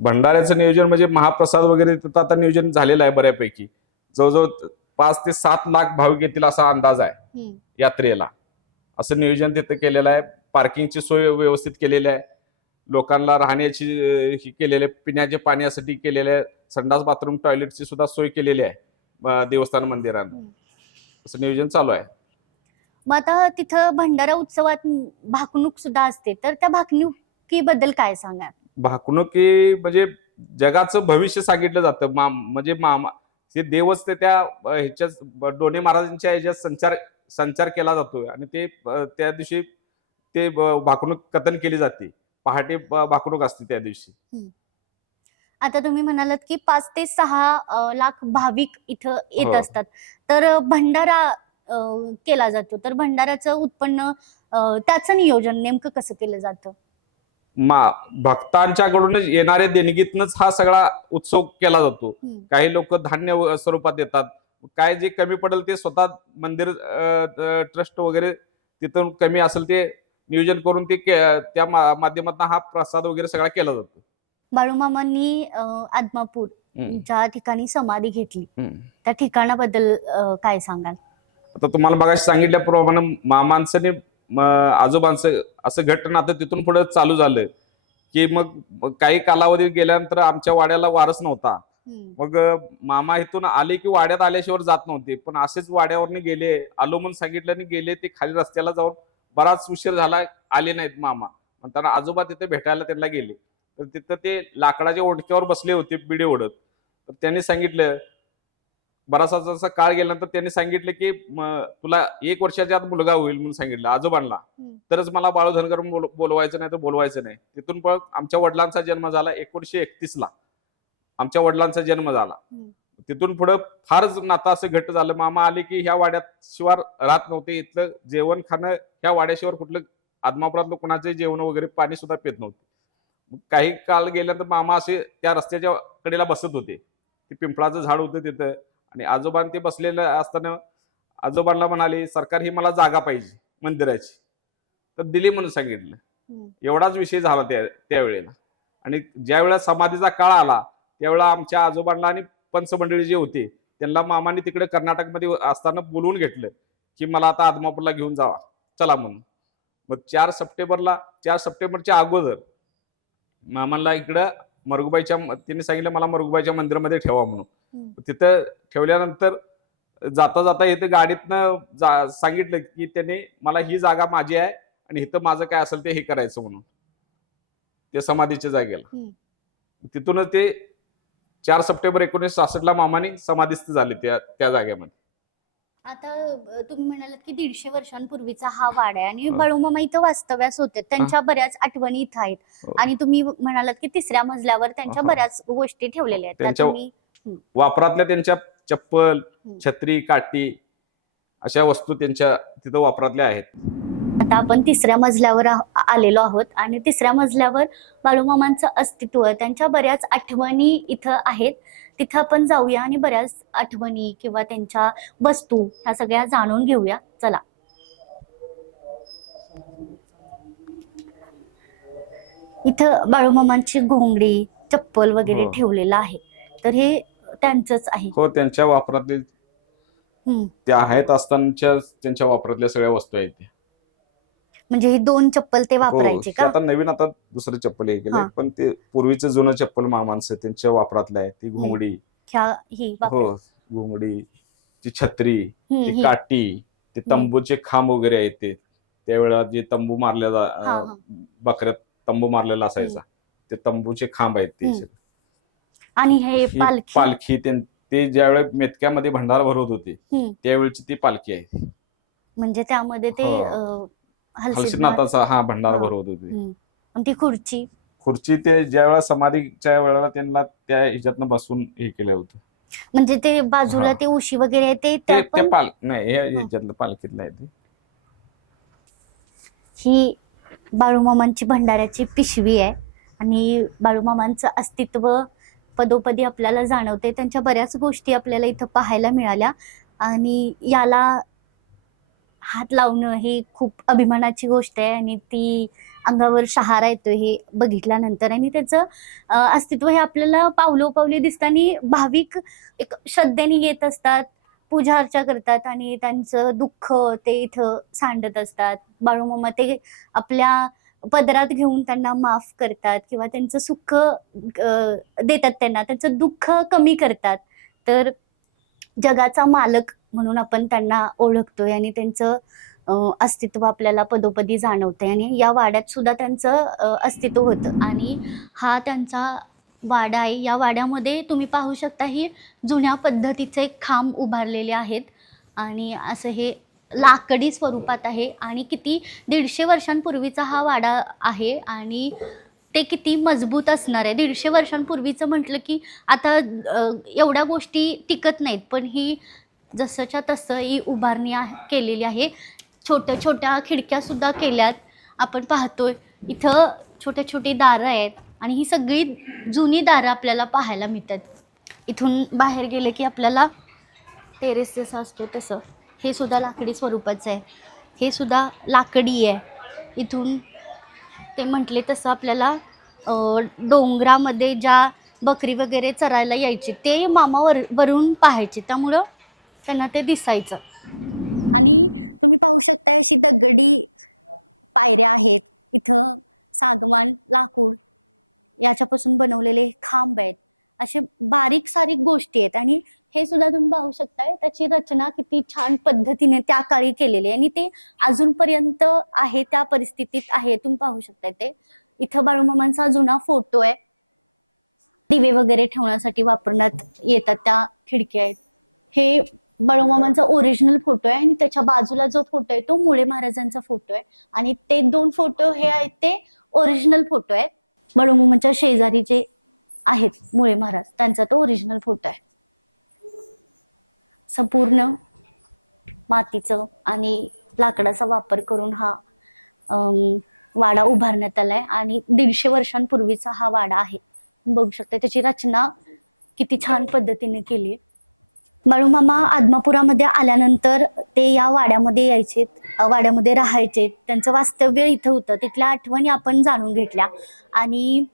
भंडाऱ्याचं नियोजन म्हणजे महाप्रसाद वगैरे तिथं आता नियोजन झालेलं आहे बऱ्यापैकी. जवळजवळ 5 ते 7 लाख भाविक येतील असा अंदाज आहे यात्रेला. असं नियोजन तिथं केलेलं आहे. पार्किंगची सोय व्यवस्थित केलेली आहे. लोकांना राहण्याची ही केलेली आहे. पिण्याच्या पाण्यासाठी केलेले आहे. संडास बाथरूम टॉयलेटची सुद्धा सोय केलेली आहे देवस्थान मंदिरानं. असं नियोजन चालू आहे. मग आता तिथं भंडारा उत्सवात भाकणूक सुद्धा असते, तर त्या भाकणुकीबद्दल काय सांगाल? भाकणुकी म्हणजे जगाचं भविष्य सांगितलं जातं. म्हणजे मामा हे देवच ते त्या ह्याच्या डोने महाराजांच्या ह्याच्यात संचार केला जातो आणि ते त्या दिवशी ते भाकणूक कथन केली जाते. पहाटे भाकणूक असते त्या दिवशी. आता तुम्ही म्हणालात की 5 ते 6 लाख भाविक इथं हो. येत असतात, तर भंडारा केला जातो, तर भंडाऱ्याचं उत्पन्न त्याचं नियोजन नेमकं कसं केलं जातं? भक्तांच्याकडून येणाऱ्या देणगीतनच हा सगळा उत्सव केला जातो. काही लोक धान्य स्वरूपात देतात. काय जे कमी पडेल ते स्वतः मंदिर ट्रस्ट वगैरे तिथून कमी असेल ते नियोजन करून ते त्या माध्यमातून हा प्रसाद वगैरे सगळा केला जातो. बाळूमामांनी आदमापूर ज्या ठिकाणी समाधी घेतली, त्या ठिकाणाबद्दल काय सांगाल? आता तुम्हाला बघा सांगितल्याप्रमाणे मामांचं आणि आजोबांचं असं घट्ट नातं तिथून पुढे चालू झालं की मग काही कालावधी गेल्यानंतर आमच्या वाड्याला वारस नव्हता. मग मामा इथून आले की वाड्यात आल्याशिवाय जात नव्हते. पण असेच वाड्यावरनी गेले, आलो म्हणून सांगितलं आणि गेले. ते खाली रस्त्याला जाऊन बराच उशीर झाला, आले नाहीत मामा. म्हणताना आजोबा तिथे भेटायला त्यांना गेले. तर तिथं ते लाकडाच्या ओंडक्यावर बसले होते बिडे ओढत. तर त्यांनी सांगितलं, बराचसा जसा काळ गेल्यानंतर त्यांनी सांगितलं की तुला 1 वर्षाच्या आत मुलगा होईल म्हणून सांगितलं आजोबांना. तरच मला बाळू धनगर बोलवायचं नाही तर बोलवायचं नाही. तिथून पण आमच्या वडिलांचा जन्म झाला 1931 ला. आमच्या वडिलांचा जन्म झाला. तिथून पुढं फारच नातं असं घट्ट झालं. मामा आले की ह्या वाड्यात शिवार राहत नव्हते. इथलं जेवण खाणं ह्या वाड्याशिवार कुठलं आदमापुरातलं कुणाचे जेवण वगैरे पाणी सुद्धा पित नव्हते. काही काळ गेल्यानंतर मामा असे त्या रस्त्याच्या कडेला बसत होते. ते पिंपळाचं झाड होतं तिथं आणि आजोबां ते बसलेलं असताना आजोबांना म्हणाले, सरकार ही मला जागा पाहिजे मंदिराची. तर दिली म्हणून सांगितलं. एवढाच विषय झाला त्यावेळेला. आणि ज्या वेळेला समाधीचा काळ आला त्यावेळेला आमच्या आजोबांना आणि पंचमंडळी जे होते त्यांना मामाने तिकडे कर्नाटकमध्ये असताना बोलवून घेतलं की मला आता आदमापूरला घेऊन जावा चला म्हणून. मग 4 सप्टेंबरच्या अगोदर मामांना इकडं त्यांनी सांगितलं मला मरगुबाईच्या मंदिरामध्ये ठेवा म्हणून. तिथं ठेवल्यानंतर जाता जाता इथं गाडीतनं सांगितलं की त्याने मला ही जागा माझी आहे आणि इथं माझं काय असेल ते हे करायचं म्हणून ते समाधीच्या जागेला. तिथूनच ते 4 सप्टेंबर 1966 ला मामाने समाधीस्थ झाले त्या जागेमध्ये. आता तुम्ही म्हणालात की 150 वर्षांपूर्वीचा हा वाडा आहे आणि हो. बाळूमामा इथं वास्तव्यास होते, त्यांच्या बऱ्याच आठवणी इथं आहेत. हो. आणि तुम्ही म्हणालात की 3ऱ्या मजल्यावर त्यांच्या हो. बऱ्याच गोष्टी ठेवलेल्या आहेत. त्यांच्या- तर तुम्ही- वापरातल्या त्यांच्या चप्पल, छत्री, काठी अशा वस्तू त्यांच्या तिथं वापरातल्या आहेत. आपण 3ऱ्या मजल्यावर आलेलो आहोत आणि 3ऱ्या मजल्यावर बाळूमामांचं अस्तित्व आहे. इथं बाळूमामांची घोंगडी, चप्पल वगैरे हो. ठेवलेलं आहे, तर हे त्यांचंच आहे. हो, त्यांच्या वापरातले त्या आहेत असतानाच्या त्यांच्या वापरातल्या सगळ्या वस्तू आहेत त्या. म्हणजे हे 2 चप्पल ते हो, वापरायचे. हे आता नवीन आता दुसरं चप्पल हे केलंय पण ते पूर्वीचं जुनं चप्पल मामांचं त्यांच्या वापरातलं आहे. ती घोंगडी, हो घोंगडी, ती छत्री, ती काठी, ते तंबूचे खांब वगैरे आहेत ते त्यावेळेला जे तंबू मारल्या बकऱ्यात तंबू मारलेला असायचा ते तंबूचे खांब आहेत ते सगळं. ही पालखी ते ज्यावेळेस मेतक्यामध्ये भंडारा भरवत होते त्यावेळेची ती पालखी आहे. हो हलशीनाथाचा हा भंडारा भरवत होते. खुर्ची ते ज्यावेळेला समाधीच्या वेळेला त्यांना त्या ह्याच्यातनं बसून हे केलं होतं. म्हणजे ते बाजूला ते उशी वगैरे आहे ते नाही हे ह्याच्यातलं पालखीतलं आहे ते. ही बाळूमामांची भंडाऱ्याची पिशवी आहे आणि बाळूमामांचं अस्तित्व पदोपदी आपल्याला जाणवते. त्यांच्या बऱ्याच गोष्टी आपल्याला इथं पाहायला मिळाल्या आणि याला हात लावणं ही खूप अभिमानाची गोष्ट आहे आणि ती अंगावर शहारा येतोय हे बघितल्यानंतर. आणि त्याचं अस्तित्व हे आपल्याला पावलोपावली दिसतं आणि भाविक एक श्रद्धेने येत असतात, पूजा अर्चा करतात आणि त्यांचं दुःख ते इथं सांडत असतात. बाळूमामा ते आपल्या पदरात घेऊन त्यांना माफ करतात किंवा त्यांचं सुख देतात, त्यांना त्याचं दुःख कमी करतात. तर जगाचा मालक म्हणून आपण त्यांना ओळखतोय आणि त्यांचं अस्तित्व आपल्याला पदोपदी जाणवते आणि या वाड्यात सुद्धा त्यांचं अस्तित्व होतं. आणि हा त्यांचा वाडा आहे. या वाड्यामध्ये तुम्ही पाहू शकता ही जुन्या पद्धतीचे खांब उभारलेले आहेत आणि असं हे लाकडी स्वरूपात आहे आणि किती 150 वर्षांपूर्वीचा हा वाडा आहे आणि ते किती मजबूत असणार आहे. 150 वर्षांपूर्वीचं म्हटलं की आता एवढ्या गोष्टी टिकत नाहीत, पण ही जसंच्या तसं ही उभारणी केलेली आहे. छोट्या छोट्या खिडक्यासुद्धा केल्यात. आपण पाहतोय इथं छोटे छोटे दारं आहेत आणि ही सगळी जुनी दारं आपल्याला पाहायला मिळतात. इथून बाहेर गेले की आपल्याला टेरेस जसं असतो तसं हे सुद्धा लाकडी स्वरूपाचं आहे. हे सुद्धा लाकडी आहे. इथून ते म्हटले तसं आपल्याला डोंगरामध्ये ज्या बकरी वगैरे चरायला यायची ते वरून पाहायचे, त्यामुळं त्यांना ते दिसायचं. आणि तुम्ही पाहू शकता अशी दगडी पायऱ्या आहेत. इथं सागवान लाकूड याच्यापासून बनवलेले खांब आहेत. असे बारीक सारीक गोष्टी आहेत आणि हे सुद्धा तुम्ही पाहू शकताय त्याची रचना किती छान पद्धतीने त्या काळी केलेली आहे आणि ते अजूनपर्यंत आहे त्या परिस्थितीत आहे. तुम्ही पाहू शकताय ते. इथं बाळूमामांचा जुना फोटो आहे. दिवे वगैरे ठेवण्यासाठी वापरण्यात येतात त्या खिडक्या आहेत. हे बाळूमामांचा ओरिजिनल फोटो आहे आणि त्याच्या बाजूला जो फोटो आहे तो मुळे महाराजांचा फोटो आहे आणि ते 2 फोटो हे आहेत ते ओरिजिनल फोटो आहेत. बाळूमामांच्या शेजारी जे आहेत मुळे महाराज त्यांचा तो ओरिजिनल फोटो आहे. संपूर्ण मातीचं आणि लाकडाचा वापर करून हा वाडा उभारण्यात आलाय आणि 150 वर्षांपूर्वीचा हा वाडा आहे. बघू शकता त्याची रचना किती छान पद्धतीने केली आहे. बाळूमामा आदमापुरामध्ये आल्यानंतर ते या वाड्यामध्ये यायचे, वाड्यामध्ये राहायचे. त्यांचं वास्तव्य इथं होतं. तिथल्या आठवणी आपण जाणून घेतल्या आणि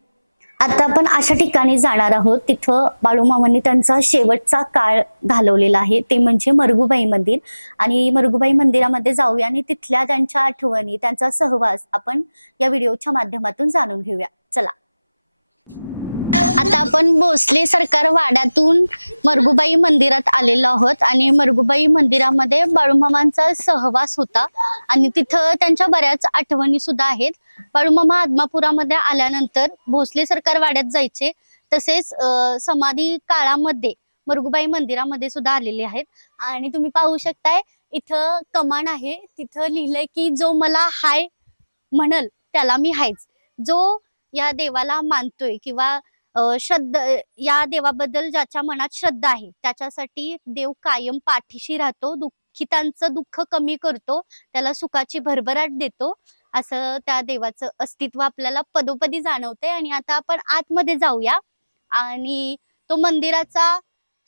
आता आपण अशा ठिकाणी जाणार आहोत तिथं बाळूमामांनी त्यांचा शेवटचा काळ घालवलेला आहे, ते म्हणजे मरगुबाई मंदिर. आणि मरगुबाई मंदिरामध्ये जाऊया आणि तिथल्या त्यांच्या आठवणी, त्यांचा सहवास आपण या व्हिडिओच्या माध्यमातून जाणून घेऊया. चला. आता आपण भोसले सरकार वाड्यातून मरगुबाई मंदिरात आलेलो आहोत आणि मरगुबाई मंदिरामध्ये बाळूमामांचा सहवास होता आणि तिथं त्यांच्या बऱ्याच आठवणी सुद्धा आहेत. बाळूमामा आदमापुरामध्ये आल्यानंतर भोसले सरकार वाड्यात जायचे, तसेच समाधी काळामध्ये मरगुबाई मंदिरामध्ये सुद्धा आलेले आहेत. आणि तुम्ही पाहू शकताय इथं कमान आहे, तिथं लिहिलंय की जो मला हाय म्हणल त्याला मी हायच. जो या देवाला मानतोय किंवा श्रद्धा, या देवाबद्दल ज्याच्या मनात श्रद्धा आहे त्याच्यासाठी देव कायम पाठीशी राहतो, दुःखितांचं दुःख कमी करतो, त्याला सुखाची भरभराट देतो, असं त्या देवाचं अस्तित्व आपल्याला पदोपदी जाणवतंय. आणि आता आपण आतमध्ये जाऊया आणि तो मंदिराचा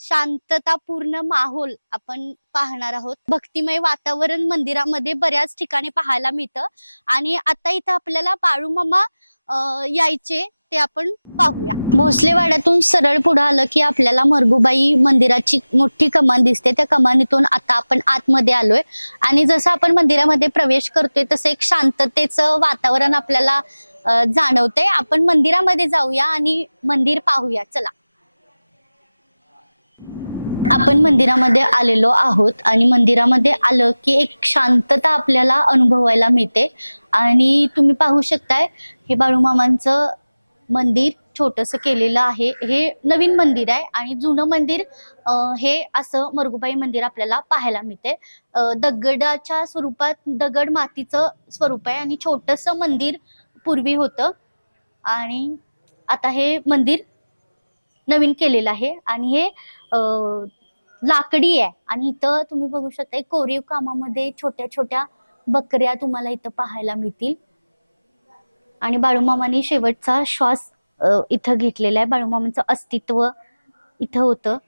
शांततापूर्ण माहोल आपण पाहणार आहोत. भक्तिमय वातावरण मंदिरामध्ये बऱ्याच ठिकाणी पाहायला मिळतं आणि आता इथं आपल्याला बाळूमामा यायचे ते आपण पाहूया. भोसलेवाड्यातून सरळ पुढे आलं की आपल्याला मरगुबाई मंदिराची मोठी कमान दिसते. त्या कमानीतून आता आपण आतमध्ये आलोय आणि जसं आपण मंदिरामध्ये प्रवेश करतोय तसं एक शांततेचं वातावरण आपल्याला जाणवतंय. आपण मंदिरामध्ये जाऊया आणि मंदिर पाहूया. चला. आपण मंदिरामध्ये आलेलो आहोत आणि मंदिरामध्ये आलं की एक शांतता आपल्याला अनुभवायला मिळते. आणि तुम्ही पाहू शकताय हे बाळूमामांचं मंदिर छोटंसं केलेलं आहे. हे नवीन मंदिर आहे आणि जुनं मंदिर हे असं मरगुबाई मंदिर आपल्याला पाहायला मिळते. दगडाच्या स्वरूपात, दगड मातीचं स्वरूप आहे आणि छोटंसं मंदिर पूर्वी होतं आणि आता हे मंदिर नवीन केलेलं आहे. आणि हे लाकडी आहे आणि इथं तुम्ही बघू शकता कोरीव कामामध्ये छोट्या छोट्या बकऱ्या तुम्हाला इथं पाहायला मिळतील. आणि बाळूमामांनी शेवटचा श्वास इथं घेतलेला आहे. बाळूमामांचं अस्तित्व इथं होतं.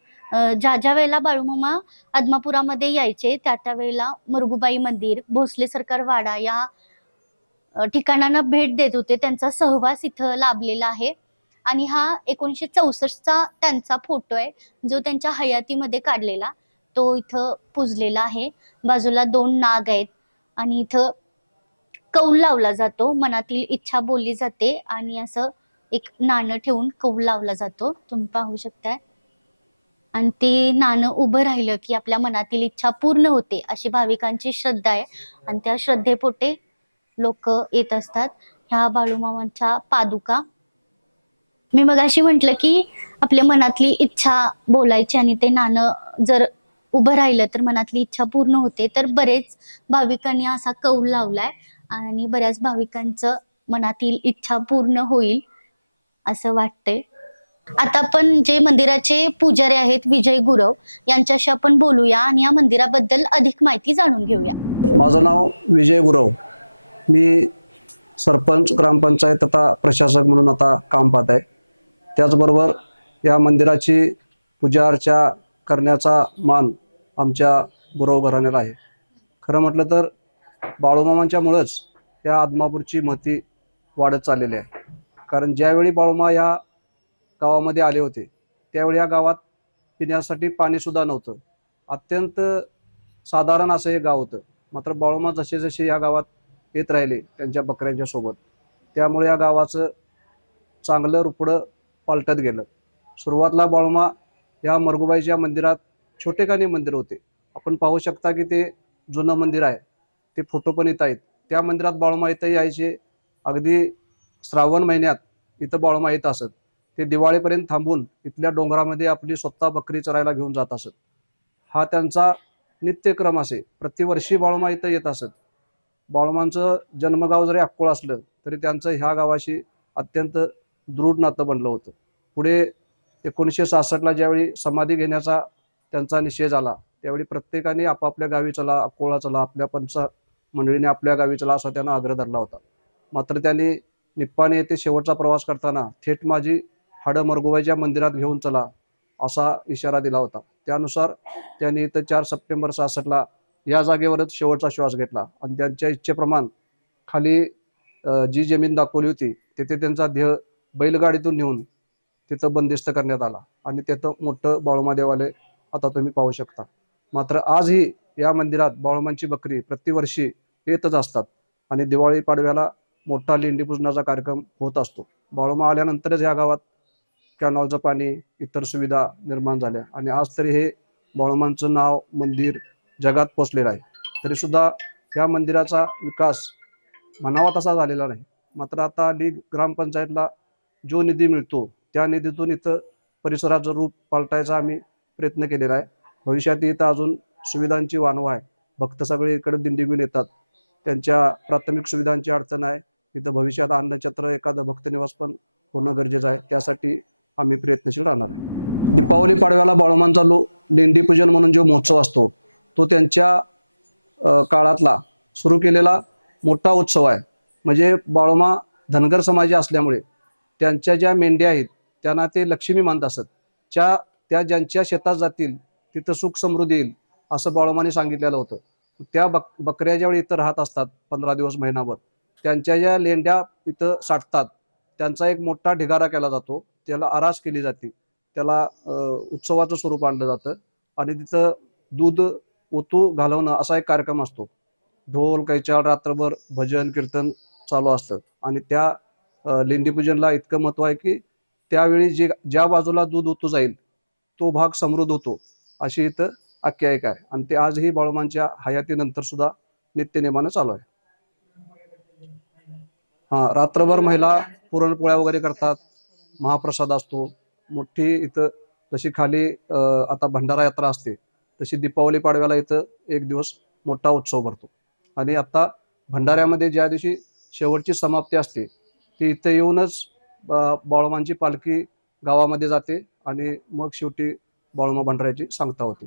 ज्या ज्या वेळेला बाळूमामा आदमापुरामध्ये यायचे त्या वेळेला मरगुबाई मंदिर, भोसले सरकार वाडा या ठिकाणांना भेट देत होते. त्यांचा सहवास इथं लाभलेला आहे. आणि हा 1964चा त्यांचा फोटो आहे जो त्यांच्या हयातीमध्ये काढलेला, तो इथं पुजलेला आहे. बाजूला 2 नाग आहेत आणि इथं कौल लावला जातो, मनातील इच्छा बोलली जाते आणि असं एक नाणं ठेवून कौल लावला जातो, तुम्ही पाहू शकताय. आणि ते नाणं उभं राहिलं की आपल्या मनातील इच्छा पूर्ण होते अशी भाविकांची श्रद्धा आहे. आणि त्या श्रद्धेपोटे लोक येत असतात. ह्या बाळूमामांच्या पादुका. मी मगाशी म्हटलं की आपल्या मनातली इच्छा बोलायची आणि ते नाणं जर उभं राहिलं तर मनातली इच्छा पूर्ण होते. तर बरेच भाविकांनी असा कौल लावलाय आणि बऱ्याच भाविकांचं मनातील इच्छा पूर्ण होईल असं वाटतंय. आता आपण जे मंदिराचे पुजारी आहेत विजय गुरव यांच्याशी आपण बोलूया आणि या मंदिराबद्दल अधिक माहिती जाणून घेऊया. माझं नाव विजय गुरव. मी सरपंच, ग्रामपंचायत तथा प्रशासक म्हणून आता काम पाहत आहे. त्याचबरोबर या मंदिराची पूजा अर्चा करण्याचा मान आमच्या गुरव घराण्याला आहे. खरं म्हटलं तर बाळूमामांच्यामुळंच या आदमापूरची महती वाढत चाललेली आहे. कारण ज्यावेळी बाळूमा या गावामध्ये आले होते त्यावेळी या गावात पिण्यासाठी पाणीसुद्धा नव्हतं. अत्यंत साधारण असं हे गाव होतं. मात्र बाळूमा जसे जसे या गावात येत राहिले त्यांच्या बकऱ्यांच्या सोबत, त्यामुळे या गावाचं चांगलं रुपडं पालटत गेलं. सुरुवातीला बाळूमा या मरगुबाईच्या मंदिरात छोटेखानी मंदिर होते. आपण पाहू शकता की ते जुनं मंदिर आहे, ते फोटो पण इथं आहेत. त्या मंदिरात बाळूमा इथं यायचे. अगदी श्रावण महिन्यात इथं बाळूमा येत असत. ते दिवाळीपर्यंत थांबून इथल्या डोंगरामध्ये आपली स्वतः बकरी चरायला घेऊन जात असत. हा त्यांचा नित्यक्रम असे. प्रतिवर्षी बाळूमा इथं येत असत. बाळूमांचं जन्मगाव जरी अक्कोळ असलं तरी त्यांचं ह्या गावाशी अत्यंत दृढ नातं बनलं होतं. पुढे 1966ला ज्यावेळी समाधी घेण्याचा त्यांचा निषेध आला त्यावेळी प्रत्येकाने आपापल्या गावी चला, अक्कोळा चला, आपल्या पंच मंडळीने आपल्या गावी चला असा त्यांना आग्रह धरला होता. मात्र त्यांनी निप्पाणी येथे शेवटचा प्रवास करताना थेट माझी हाडं मरगुबाईच्या मंदिरात घेऊन चला असा इशारा दिला होता. त्यानुसार त्यांनी इथं 4 सप्टेंबर 66ला या जागेवरच शेवटचा श्वास घेतला आणि त्यांच्या इच्छेप्रमाणे खाली जी जमीन दाखवली होती तिथे त्यांचा देह बैलगाडीतून नेऊन तिथं बंदिस्त करण्यात आला आणि तिथं मोठं बाळूमा देवालय आता तुम्ही पाहू शकता. मात्र आजही या मंदिरात बाळूमांची बकरी प्रतिवर्षी येतच असतात आणि दिवाळी पाडव्याला मोठा लेंडी पूजनाचा कार्यक्रम होत असतो. बाळूमा आल्यानंतरच या गावात कॅनॉलचं पाणी, इतर सुविधा निर्माण झाल्या आणि आज तरी हे बाळूमांचं नाव, मंदिर जगात पोचलेलं आहे. तरीसुद्धा या मंदिराचा विकास म्हणावा तसा झालेला नाही. मात्र आता हल्ली ग्रामपंचायतला जो निधी मिळतो त्या निधीतून इथं परिसराचं रूप पालटायचा आम्ही प्रयत्न केलेला आहे. भविष्यात इथं अजून सुविधांची वानवा आहे. भक्त सगळे इकडे दिंडी घेऊन येतात. त्यांच्या प्राथमिक सुविधांची अडचण आहे. इथं भविष्यात अन्नछत्र, एखादं भक्तनिवास पण होणं गरजेचं आहे. त्यासाठी आम्ही प्रयत्नशील राहणार आहे. दीपावली पाडव्याला बाळूमांचा लेंडी पूजन म्हणून जो महोत्सव असतो तो त्यांच्या काळातला सुरू केलेला मोठा उत्सव आहे. म्हणजे बाळूमा धनगर समाज असल्यामुळे त्यांच्या ज्या मेंढ्या आहेत त्यांना ते लक्ष्मी मानत असत. त्या ज्यांच्या शेतात जातील तिथं सुख समृद्धी येईल असं बाळूमाने सांगितलेलं होतं. त्या बकऱ्या ज्यावेळी इथं राहत असतात 15 दिवस, महिनाभर, त्यांच्या ज्या लेंड्या इथं साठतात त्यांचा एक मोठा ढिगारा केला जातो. त्याला आरास केली जाते. त्याला उत्सवाचं स्वरूप आणलं जातं आणि तिथं दूध ओतू घालवणं असा एक कार्यक्रम असतो. ढोल कैचाळ, रात्रभर भजन कीर्तन चालू असतं आणि त्या लेंडी पूजनला इतकं महत्त्व आहे की त्यावेळी ज्या बाजूला दूध ओतू जाईल तो भाग समृद्ध होतो अशी इथं आख्यायिका आहे आणि ते आजही बाळूमांच्या हयातीनंतर सुद्धा नित्यनेमानं चालू आहे. रात्रभर महिला पुरणपोळ्या वगैरे करतात, महाप्रसाद असतो मोठी इथं. जशी खाली आता भंडारा यात्रा असते तशी दीपावली पाडव्याला इथं एक दिवस मोठा उत्सव भरतो. आणि आता भंडाऱ्यामध्ये ज्या दिवशी शेवटची समाप्ती असते ती इथं येऊनच बाळूमांची पालखी गावामध्ये जाते आणि मग शेवटी बाळूमा भंडाऱ्याची सांगता होते.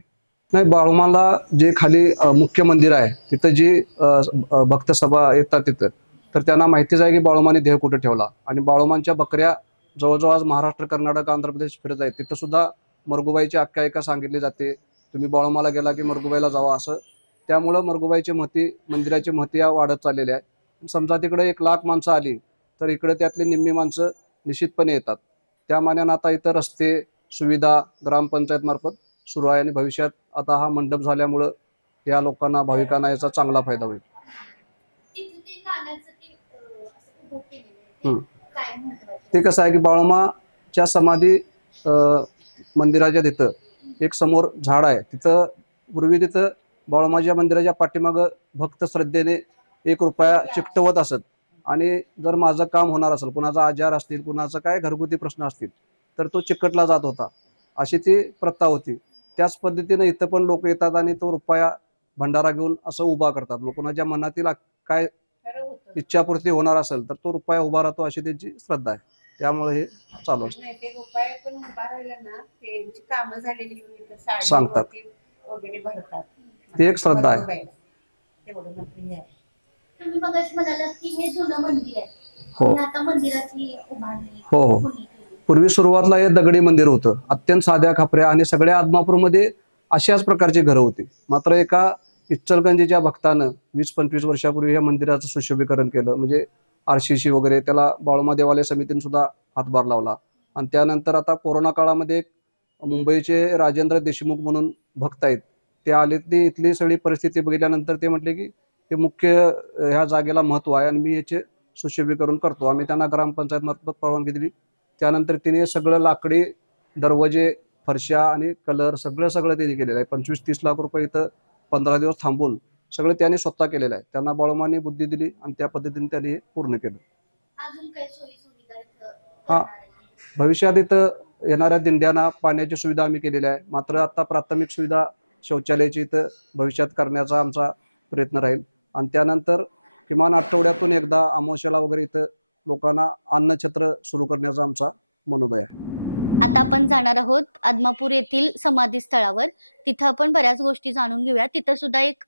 नाही, बाळूमाला जे खाली मुख्य मंदिर आहे तिथं जी भक्त सभा येतात तिथं, तर त्यांना माहितीच आहे की बाळूमाने देह कुठे ठेवला. आणि बाळूमांच्या बकऱ्या जवळजवळ आज महाराष्ट्र, कर्नाटक, आंध्र प्रदेश फिरत आहेत. तिथं सुद्धा मरगुबाईची आख्यायिका सांगितली जाते, तुम्ही बाळूमाला गेला की मरगुबाईला जावा असं. त्यामुळं मरगुबाईची महती, मंदिराची महती वाढत चाललेली आहे. समजा तिकडे 1,00,000 माणसं आली तर इकडे त्यातली निम्मी माणसं निश्चितपणे येतात. त्या मानानं आता इथं रस्ते सुविधा ग्रामपंचायत मार्फत सुरू आहे आणि भविष्यात आता हा मंडप झाल्यामुळं या लोकांना, भाविकांना याचा चांगला फायदा होईल. ते कसं आहे की बाळूमाच्या समाधी मंदिराच्या तिथं एक समोर झाड आहे. तिथं पूर्वी तिथं बाळूमाच्या मंदिराच्या पाठीमागं भक्त श्रद्धेने 1 रुपया चिकटवत असत. आणि जर माझं काम होणार असेल, कुणाचा आजार असतील, कुणाचा काय घरगुती प्रश्न असतील तर तो चिकटला जात होता. अशी ती प्रथा होती. त्याच पद्धतीने इथं पण लोक येतात आणि तो रुपया भंडारा घेऊन असं उभा करतात. कोणाच्या मनातील काय इच्छापूर्ती होणार असेल तर तो रुपया उभा राहतो, अशी त्यांची श्रद्धा आहे. त्यामुळे हे चालू असतं. सांगतात ती एक श्रद्धा आहे. तुम्ही मगाशी म्हणालात की हे जुनं मंदिर आहे. हो आणि आता मंदिराची उभारणी हो हो कोणी केली? पूर्वी सुरुवातला हे दगडी मंदिर होतं, अत्यंत साध्या खापऱ्या, आणि सगळ्या आदमापूरमध्ये अशाच प्रकारची घरं होती. मात्र एका इचलकरंजीच्या भक्तानं 20-25 वर्षापूर्वी या मंदिराचं सुशोभीकरण केलं. म्हणजे RCC वगैरे, त्याला बाळूमा देवालय समितीने सुद्धा हातभार लावला. आणि त्यानंतर आता कोरोना काळामध्ये एक मुंबईचे राजेंद्र देशमुख म्हणून भक्त आहेत, ते आले. ते इथली सगळी परिस्थिती बघितल्यानंतर ते म्हटले की हे मुख्य ह्या जागेला महत्त्व आहे आणि मी याचे सुशोभीकरण करतो. आम्ही त्यांना ग्रामपंचायत मार्फत परवानगी दिली. त्यानंतर तिने सगळं लाकडी दरवाजे, फरशा आणि कलर सगळं त्यांनी केलेलं आहे. 25-30 लाख रुपये इथं 15 दिवस थांबून सगळं त्यांनी स्वतः केलेलं आहे. त्यांना बाळूमाने बुद्धी दिली आणि त्या पद्धतीने त्यांनी हे पूर्ण केलं. अजून काही सोयी सुविधा इथं हा, करणार आहे? भविष्यात इथं येणाऱ्या दिंड्यांना पाण्याची सुविधा आम्ही केलेली आहे. मात्र आता प्राथमिक सुविधा शौचालयाची इथं भविष्यात करण्याचा आमचा प्रयत्न राहील. आणि त्यानंतर किमान आठवड्यातून एकदा अमावस्याला वगैरे इथं लोकांना अन्नछत्र सुरू करण्याचा आमचा मनोदय आहे. आता आपण जाणार आहोत आदमापूर येथील समाधी स्थळावर. तिथं आपण बऱ्याच गोष्टी जाणून घेऊया. तिथं सुद्धा एक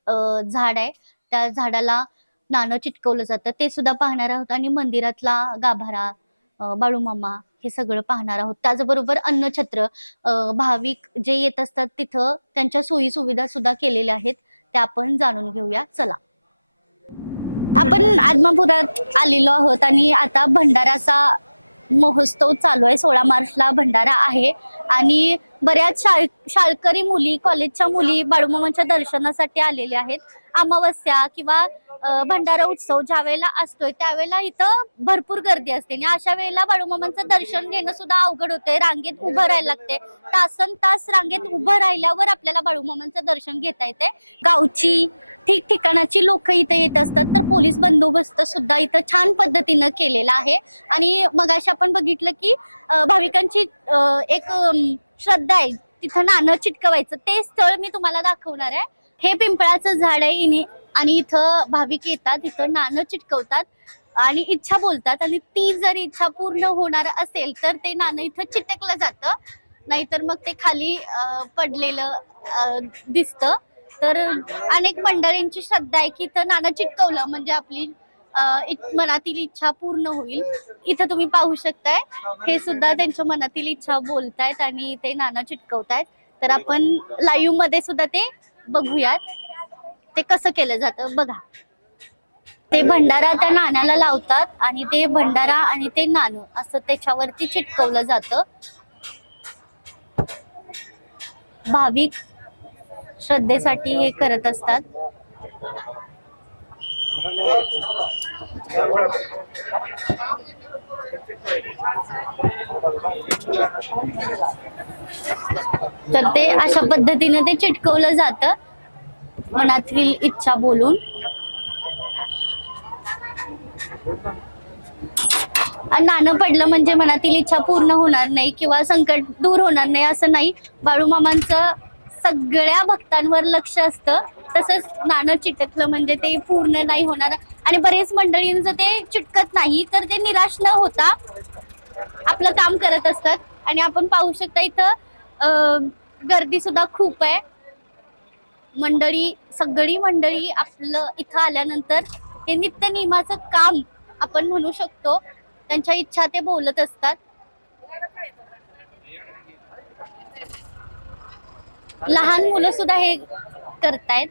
झाड आहे, त्या झाडाला नाणं चिटकवलं जातं, ते सुद्धा पाहणार आहोत. आणि मंदिरातला गाभारा, बाळूमामा, हे सगळं पाहणार आहोत. त्याचबरोबर अन्नछत्र, भाविक जे येत असतात तिथं त्यांच्या सोयी सुविधा सुद्धा केलेल्या आहेत, त्या आपण जाणून घेऊया. चला, आपण आदमापुरात आलेलो आहोत आणि आता भंडाराचा महोत्सव चालू आहे. 16 मार्चला भंडारा आहे आणि बऱ्याच शाळकरी मुली, कॉलेजच्या मुली बाळूमामांच्या दर्शनासाठी आलेल्या आहेत. अमावस्या किंवा भंडारा उत्सव ज्या वेळेला असतोय त्यावेळेला इथं भरपूर गर्दी असते आणि अशा वेळेला बाळूमामांचं दर्शन घेणं सुद्धा अवघड होतंय. रांगेत उभं राहायला लागते, तासन तास रांगेत उभं राहिल्यावर आपल्याला बाळूमामांचं दर्शन घेता येते. गावची ठिकठिकाणाची लोक इथे येत असतात, तर पोलीस बंदोबस्त सुद्धा इथं छान पद्धतीनं केलेला आहे. आणि मगाशी आपण बघितलं की भाविकांची एक श्रद्धा आहे, तिथं नाणं चिटकवायचं. ते स्थळ मी तुम्हाला दाखवणार आहे. हे पिंपळाचं झाड आहे आणि इथं भाविक येतात, इथं नाणं चिटकवतात आणि इच्छा बोलतात. आणि ती जर इच्छा पूर्ण होणार असेल तर ते नाणं इथं चिटकलं जातं, नाहीतर मग ते खाली पडलेलं दिसतं. तर अनेक मंडळींची श्रद्धा आहे की इथं नाणं चिटकवलं म्हणजे आपली मनातील इच्छा पूर्ण होईल. इथं तुम्ही पाहू शकताय, हे सुद्धा त्यांच्या मनातील इच्छा बोलतायत आणि ते नाणं चिटकवतायत. तर आपण लाईव्ह मध्ये सुद्धा ते बघूयात, ते कसं केलं जातं बघा. ते भंडारा त्या नाण्याला लावतात आणि ते भंडारा आणि ते नाणं असं त्याच्यावरती चिटकवलं जातं. भाविक श्रद्धेसाठी हे करत असतात. तर ते अशा पद्धतीने ते चिटकवलं जातं मनातील इच्छा बोलून. आणि नाणं पडलं म्हणजे मनातील इच्छा पूर्ण होणार नाही किंवा संकट दूर होणार नाही असं नाही. बाळूमामांचं सगळ्या भक्तांवर लक्ष असतं. तसंच नाणं चिटकलं म्हणजे ते पूर्ण नाही होणार. आणि बरेच मंडळींचं ते चिटकत नाही तर ते निराश न होता आपलं काम करत असतात. आणि आपण पाहू शकता इथं गर्दी सुद्धा खूप आहे. सगळी मंडळी आपलं इथं आल्यानंतर हे नित्यनियमाचं काम आपण म्हणू शकतो. त्यांच्या इच्छा ते बोलत असतात. लहान मुलं सुद्धा हे करतायत.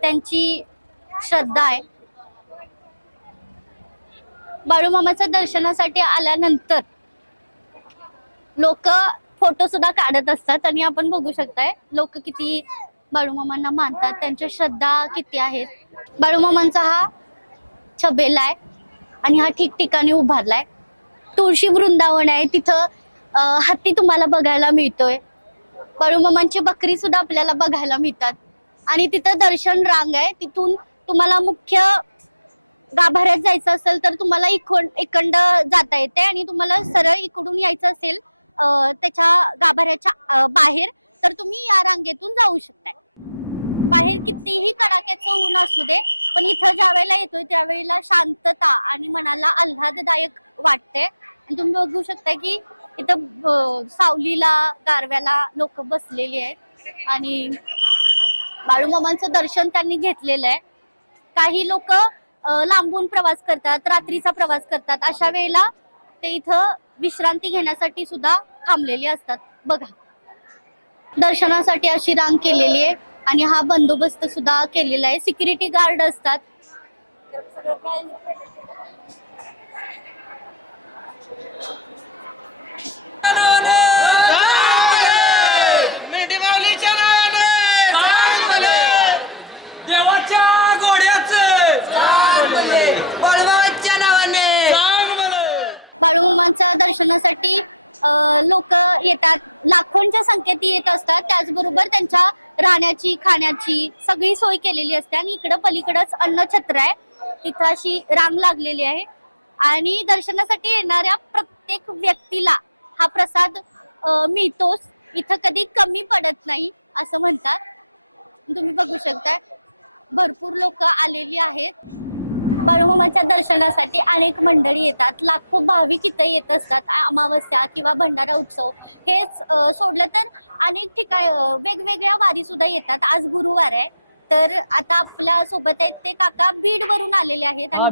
त्यांची श्रद्धा आहे. बाळूमामाच्या दर्शनासाठी आल्यानंतर लोक फोटो सुद्धा काढत असतात. आणि आपण बघू शकताय लोक किती बाळूमामांना मानतात, त्यांच्या श्रद्धा किती आहेत. बाळूमामांचा हा छबेला आहे आणि हा ठिकठिकाणी उभारलाय. तुळशी वृंदावन आहे, तिथं हत्ती तुम्हाला बघायला मिळतोय. बाळूमामांची बकरी सुद्धा आपल्याला बघायला मिळतात. आणि तिथं दर्शन रांग आहे. तिथून तुम्हाला मुख्य गाभाऱ्यात जायचं असेल तर तुम्हाला इकडं जाता येते. आणि तुम्हाला सरळ इकडून यायचं असेल त्याच्या गाभाऱ्याच्या बाहेर तर तुम्ही या रांगेतून जाऊ शकताय. बाहेर कितीही कडाक्याचं ऊन असू दे पण इथं ज्या वेळेला येतोय त्यावेळेला शांतता आणि मनाला आल्हाददायक वाटते. आणि तुम्ही बघू शकता की इथं सावलीला गारव्याला लोक बसलेली आहेत आणि बाळूमामांचं दर्शन त्यांनी घेतलेलं आहे. काही लोक लांबून प्रवास करतात, रात्रीचा प्रवास करतात. अशा वेळेला ते इथं विश्रांती घेण्यासाठी सुद्धा थांबलेले असतात. बघा दर्शनासाठी अशी रांग केलेली आहे आणि हा बंदोबस्त सुद्धा केलेला आहे. सिक्युरिटी गार्ड असतात. बाळूमामांच्या दर्शनासाठी लोक येतात. लाखोंच्या संख्येत येत असतात. त्याचबरोबर त्यांच्या राहण्याची खाण्याची सगळी सोय केलेली असते. आणि इकडं पलीकडच अन्नछत्र आहे, तिथं अशी रांग लागलेली आहे. आणि दर्शनासाठी येणाऱ्या प्रत्येक व्यक्तीला हा प्रसाद मिळतोच. इथं कधी कमी पडत नाही असं म्हणतात. तुम्ही बघू शकताय भरपूर लोक आलेली आहेत. बाळूमामाच्या दर्शनासाठी अनेक मंडळी येतात. लाखो भाविक इथं येत असतात. अमावस्या किंवा भंडारा उत्सव हेच सोडलं तर अनेक ठिकाणी वेगवेगळ्या वारी सुद्धा येतात. आज गुरुवार आहे तर आता आपल्या सोबत आहेत ते काका बीड वरून आलेले आहेत आणि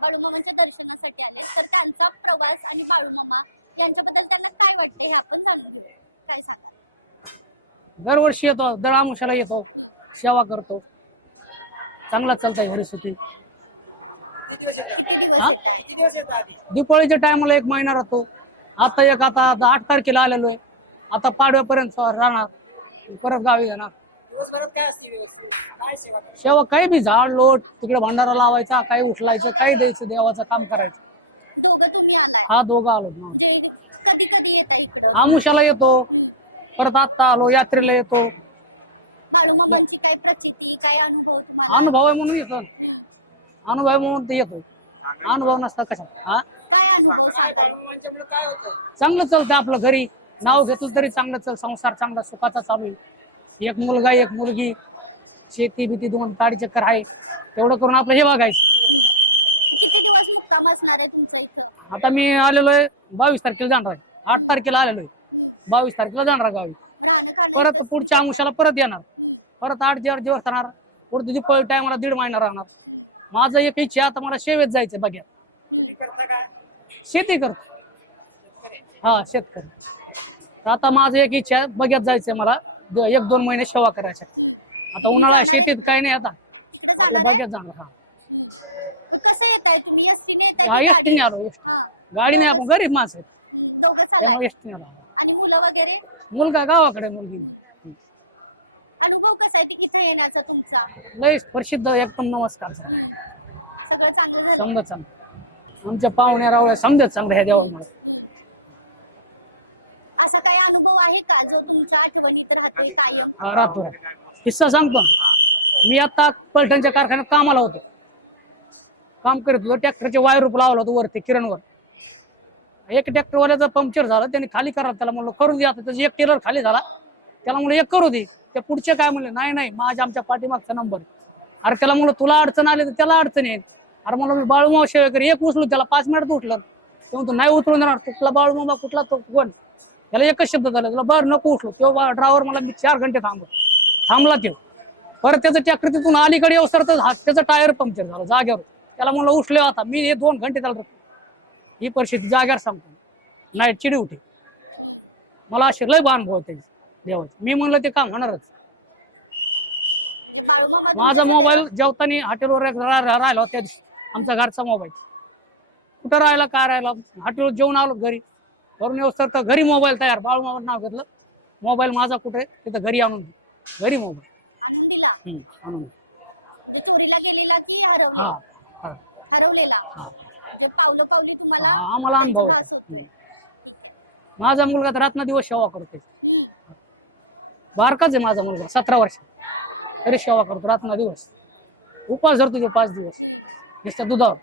बाळूमामांच्या दर्शनासाठी आले. तर त्यांचा प्रवास आणि बाळूमामा यांच्याबद्दल त्यांना काय वाटते हे आपण जाणून घेऊया. काय सांगाल? दरवर्षी येतो, दर आमुषाला येतो, सेवा करतो. चांगला चालतंय परिस्थिती. किती दिवस येत आहे? दिवाळीच्या टायमाला 1 महिना राहतो. आता 8 तारखेला आलेलो आहे. आता पाडव्यापर्यंत राहणार, परत गावी जाणार. दिवसभरात काय असते काय सेवा? सेवा काही बी झाड लोट तिकडे भंडारा लावायचा, काही उचलायचं, काही द्यायचं, देवाचं काम करायचं. दोघं तुम्ही आलाय? हा दोघं आलो. म्हणजे कधी कधी येता इकडं? आमुषाला येतो, परत आता आलो, यात्रेला येतो. बाळूमामांची काय प्रचिती, काय अनुभव तुम्हाला? अनुभव आहे म्हणून येतो. अनुभव म्हणून येतो. अनुभव नसता कशा. काय अनुभव सांगाल? काय होतं? चांगलं चालतं आपलं. घरी नाव घेतलं तरी चांगलं चाल. संसार चांगला सुखाचा चालू आहे. 1 मुलगा 1 मुलगी, शेती भीती 2 ताडी चक्कर आहे. तेवढं करून आपलं हे बघायचं. किती दिवस मुक्काम असणार आहे तुमचं इथं? आता मी आलेलो आहे 22 तारखेला जाणार आहे. 8 तारखेला आलेलो आहे, 22 तारखेला जाणार गावी. राहणं खाणं परत पुढच्या अंशाला परत येणार. परत 8 दिवस राहणार. पुढे दिवाळी टायमाला 1.5 महिना राहणार. माझं एक इच्छा आता मला शेवेत जायचं बघ्यात. शेती करतो. हा शेतकरी. आता माझं एक इच्छा आहे बघ्यात जायचंय मला. 1-2 महिने सेवा करायची. आता उन्हाळा शेतीत काही नाही. आता तिकडे जाणार आहे? जाणार. कसं येत आहे तुम्ही? एसटीने येत आहे की गाडी? गाडीने. आपण गरीब माणसं. दोघं चालाय. आणि मुलं वगैरे? मुलगा गावाकडे, मुलगी. अनुभव कसा आहे इथं येण्याचा तुमचा? लय प्रसिद्ध एकदम. नमस्कार. सगळं चांगलं झालं? चांगलं चांगलं. आमच्या पाहुण्या रावळ्या समजत चांगलं ह्या देवाला मला. हम्म. असा काही अनुभव आहे का जो तुमच्या आठवणीत राहतोय कायम? राहतो. किस्सा सांगतो. मी आता पलटणच्या कारखान्यात कामाला होतो, काम करत होतो. ट्रॅक्टरचे वायर रूप लावलं होतं वरती किरणवर. एक ट्रॅक्टरवाल्याचा पंक्चर झाला, त्याने खाली करा, त्याला म्हणलं करून दे. आता त्याचा एक टेलर खाली झाला, त्याला म्हणलं एक करू दे. ते पुढचे काय म्हणले, नाही नाही माझ्या आमच्या पाठीमागचा नंबर. अरे त्याला म्हणलं तुला अडचण आली तर त्याला अडचण येईल. अरे म्हणलं मी बाळूमामा शेवेकर एक उचलू, त्याला 5 मिनिट उठलं. ते म्हणतो नाही उचलून देणार. कुठला बाळूमामा कुठला तो कोण? त्याला एकच शब्द झाला, तुला बाहेर नको उचलू. तो ड्रायव्हर मला मी 4 घंटे थांबला. तो परत त्याचं ट्रॅक्टर तिथून अलीकडे येऊ सर त्याचा टायर पंक्चर झाला जागेवर. त्याला म्हणलं उठले होता मी, हे 2 घंटे त्याला. ही परिस्थिती जागेवर सांगतो. नाईटची ड्युटी. मला असे लय अनुभव आहे देवाचे. मी म्हणलं ते काम होणारच. म्हणजे बाळूमामा माझा तुमच्या मोबाईल सदैव- जेवताना हॉटेलवर राहिला होता, आमचा घरचा मोबाईल. कुठं राहिला काय राहिला, हॉटेलवर जेवून आलो घरी. घरून व्यवस्था तर घरी मोबाईल तयार. बाळूमावर नाव घेतलं. मोबाईल माझा कुठे तिथं घरी आणून घरी मोबाईल आणून दिला. आणून. म्हणजे चोरीला गेलेला की हरवलेला? हा. हरवलेला. म्हणजे पावलं पावली तुम्हाला हा, आम्हाला त्यांचा अनुभव. भास होतोय. ठीक आहे. माझा मुलगा तर रात्रदिवस सेवा करतोय. हम्म. बारकाच आहे माझा मुलगा, 17 वर्ष. तरी सेवा करतो रात्रदिवस. उपास धरतो तो 5 दिवस नुसत्या दुधावर.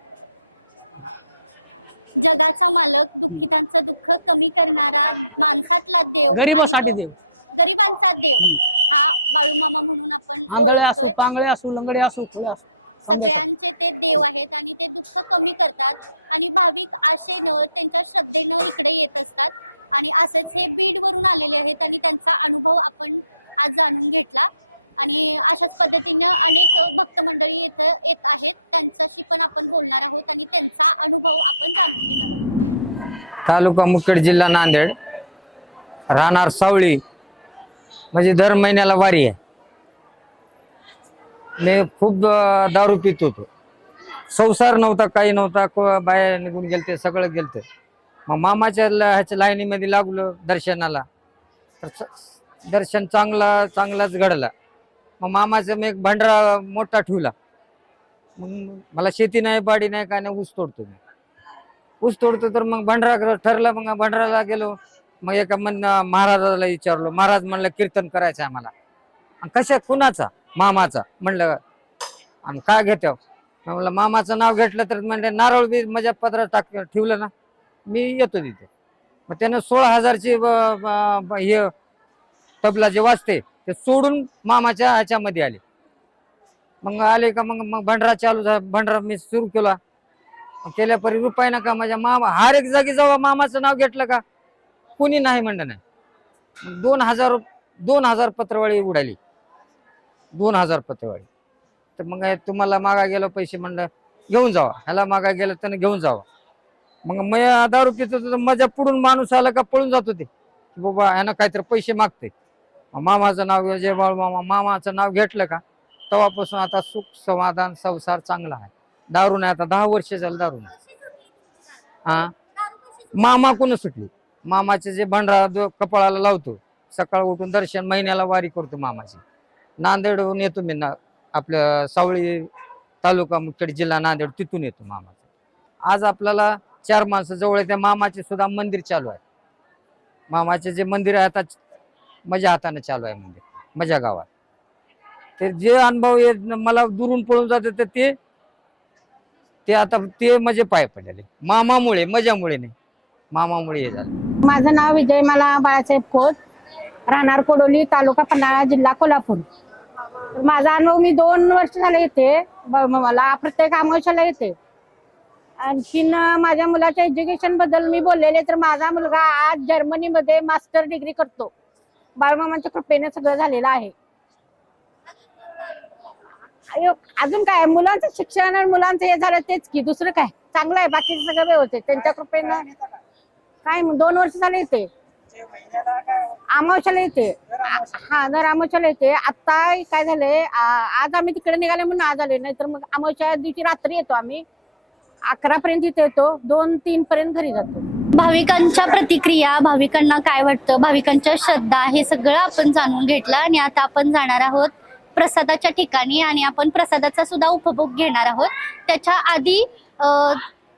जगाचा मालक, दुःखितांचं दुःख कमी करणारा, माणसातला देव, गरिबासाठी आणि तो देव. गरिबांचा देव हा बाळूमामा म्हणून आपण आंधळे असू, ओळखतोय. पांगळे असू, लंगडे असू, खुळे असू, सगळ्यांचे ते देव आहेत आणि ते दुःख कमी करतात आणि भाविक आशेनं त्यांच्या श्रद्धेनं इकडे येत असतात. आणि असेच हे बीडवरून आलेले आहेत आणि त्यांचा अनुभव आपण आज जाणून घेतला. आणि अशाच पद्धतीनं अनेक भक्त मंडळी इथं येत आहेत, त्यांच्याशी पण आपण बोलणार आहोत आणि त्यांचा अनुभव आपण जाणून घेणार आहोत. तालुका मुखेड, जिल्हा नांदेड, राहणार सावळी. म्हणजे दर महिन्याला वारी आहे. मी खूप दारू पित होतो. संसार नव्हता, काही नव्हता. बाहेर निघून गेलते, सगळं गेलते. मग मामाच्या ह्याच्या लाईनीमध्ये लागलो दर्शनाला. तर दर्शन चांगलाच घडला. मग मामाचं मी एक भंडारा मोठा ठेवला. मग मला शेती नाही, बाडी नाही, काय नाही, ऊस तोडतो मी. ऊस तोडतो तर मग भंडारा ठरला. मग भंडाराला गेलो. मग एका महाराजाला विचारलो. महाराज म्हणलं कीर्तन करायचं आम्हाला. कशा कुणाचा? मामाचा. म्हणलं आम्ही काय घेतो? म्हणलं मामाचं नाव घेतलं तर म्हणजे नारळ बी माझ्या पदरात ठेवलं ना, मी येतो तिथे. मग त्यानं 16,000ची हे तबला जे वाजते ते सोडून मामाच्या ह्याच्यामध्ये आले. मग आले का मग भंडारा चालू झाला. भंडारा मी सुरू केल्यापरी रुपये ना का माझ्या मामा हर एक जागी जेव्हा मामाचं नाव घेतलं का कोणी नाही म्हणलं नाही. 2,000 पत्रवाळी उडाली. 2,000 पत्रवाळी. तर मग तुम्हाला मागा गेलो पैसे, म्हणलं घेऊन जावा. ह्याला मागा गेलं त्यानं घेऊन जावा. मग मी दारू पित होतो, माझ्या पुढून माणूस आला का पळून जात होते की बाबा ह्यानं काहीतरी पैसे मागते. मामाचं नाव जय बाळूमामा, मामाचं नाव घेतलं का तेव्हापासून आता सुख समाधान संसार चांगला आहे. दारू नाही. आता 10 वर्ष झालं दारू नाही. हा, मामा कोण सुटली. मामाचे जे भंडारा कपाळाला लावतो, सकाळ उठून दर्शन, महिन्याला वारी करतो मामाची. नांदेडहून येतो मी आपल्या सावळी तालुका मुखेड, जिल्हा नांदेड, तिथून येतो मामाचं. आज आपल्याला 4 माणसं जवळ आहे. त्या मामाचे सुद्धा मंदिर चालू आहे. मामाचे जे मंदिर आहे आता माझ्या हाताने चालू आहे मंदिर, माझ्या गावात. ते जे अनुभव मला दुरून पळून जाते तर ते आता ते माझे पाय पडलेले मामामुळे, माझ्यामुळे नाही, मामामुळे हे झालं. माझं नाव विजयमाला बाळासाहेब खोत, राहणार कोडोली, तालुका पन्हाळा, जिल्हा कोल्हापूर. माझा अनुभव, मी 2 वर्ष झाले येते. मला प्रत्येक अमावस्याला येते. आणखीन माझ्या मुलाच्या एज्युकेशन बद्दल मी बोललेले, तर माझा मुलगा आज जर्मनीमध्ये मास्टर डिग्री करतो. बाळूमामांच्या कृपेने सगळं झालेलं आहे. अजून काय, मुलांचं शिक्षण आणि मुलांचं हे झालं तेच की, दुसरं काय, चांगलं आहे. बाकीचं सगळं व्यवस्थित त्यांच्या कृपेनं. काय 2 वर्ष झाले येते. अमावस्याला येते. हा, दर अमावस्याला येते. आता काय झालंय, आज आम्ही तिकडे निघाले म्हणून आज आले, नाही तर मग अमावस्या दिवशी रात्री येतो आम्ही. 11 पर्यंत इथे येतो, 2-3 पर्यंत घरी जातो. भाविकांच्या प्रतिक्रिया, भाविकांना काय वाटतं, भाविकांच्या श्रद्धा, हे सगळं आपण जाणून घेतलं. आणि आता आपण जाणार आहोत प्रसादाच्या ठिकाणी आणि आपण प्रसादाचा सुद्धा उपभोग घेणार आहोत. त्याच्या आधी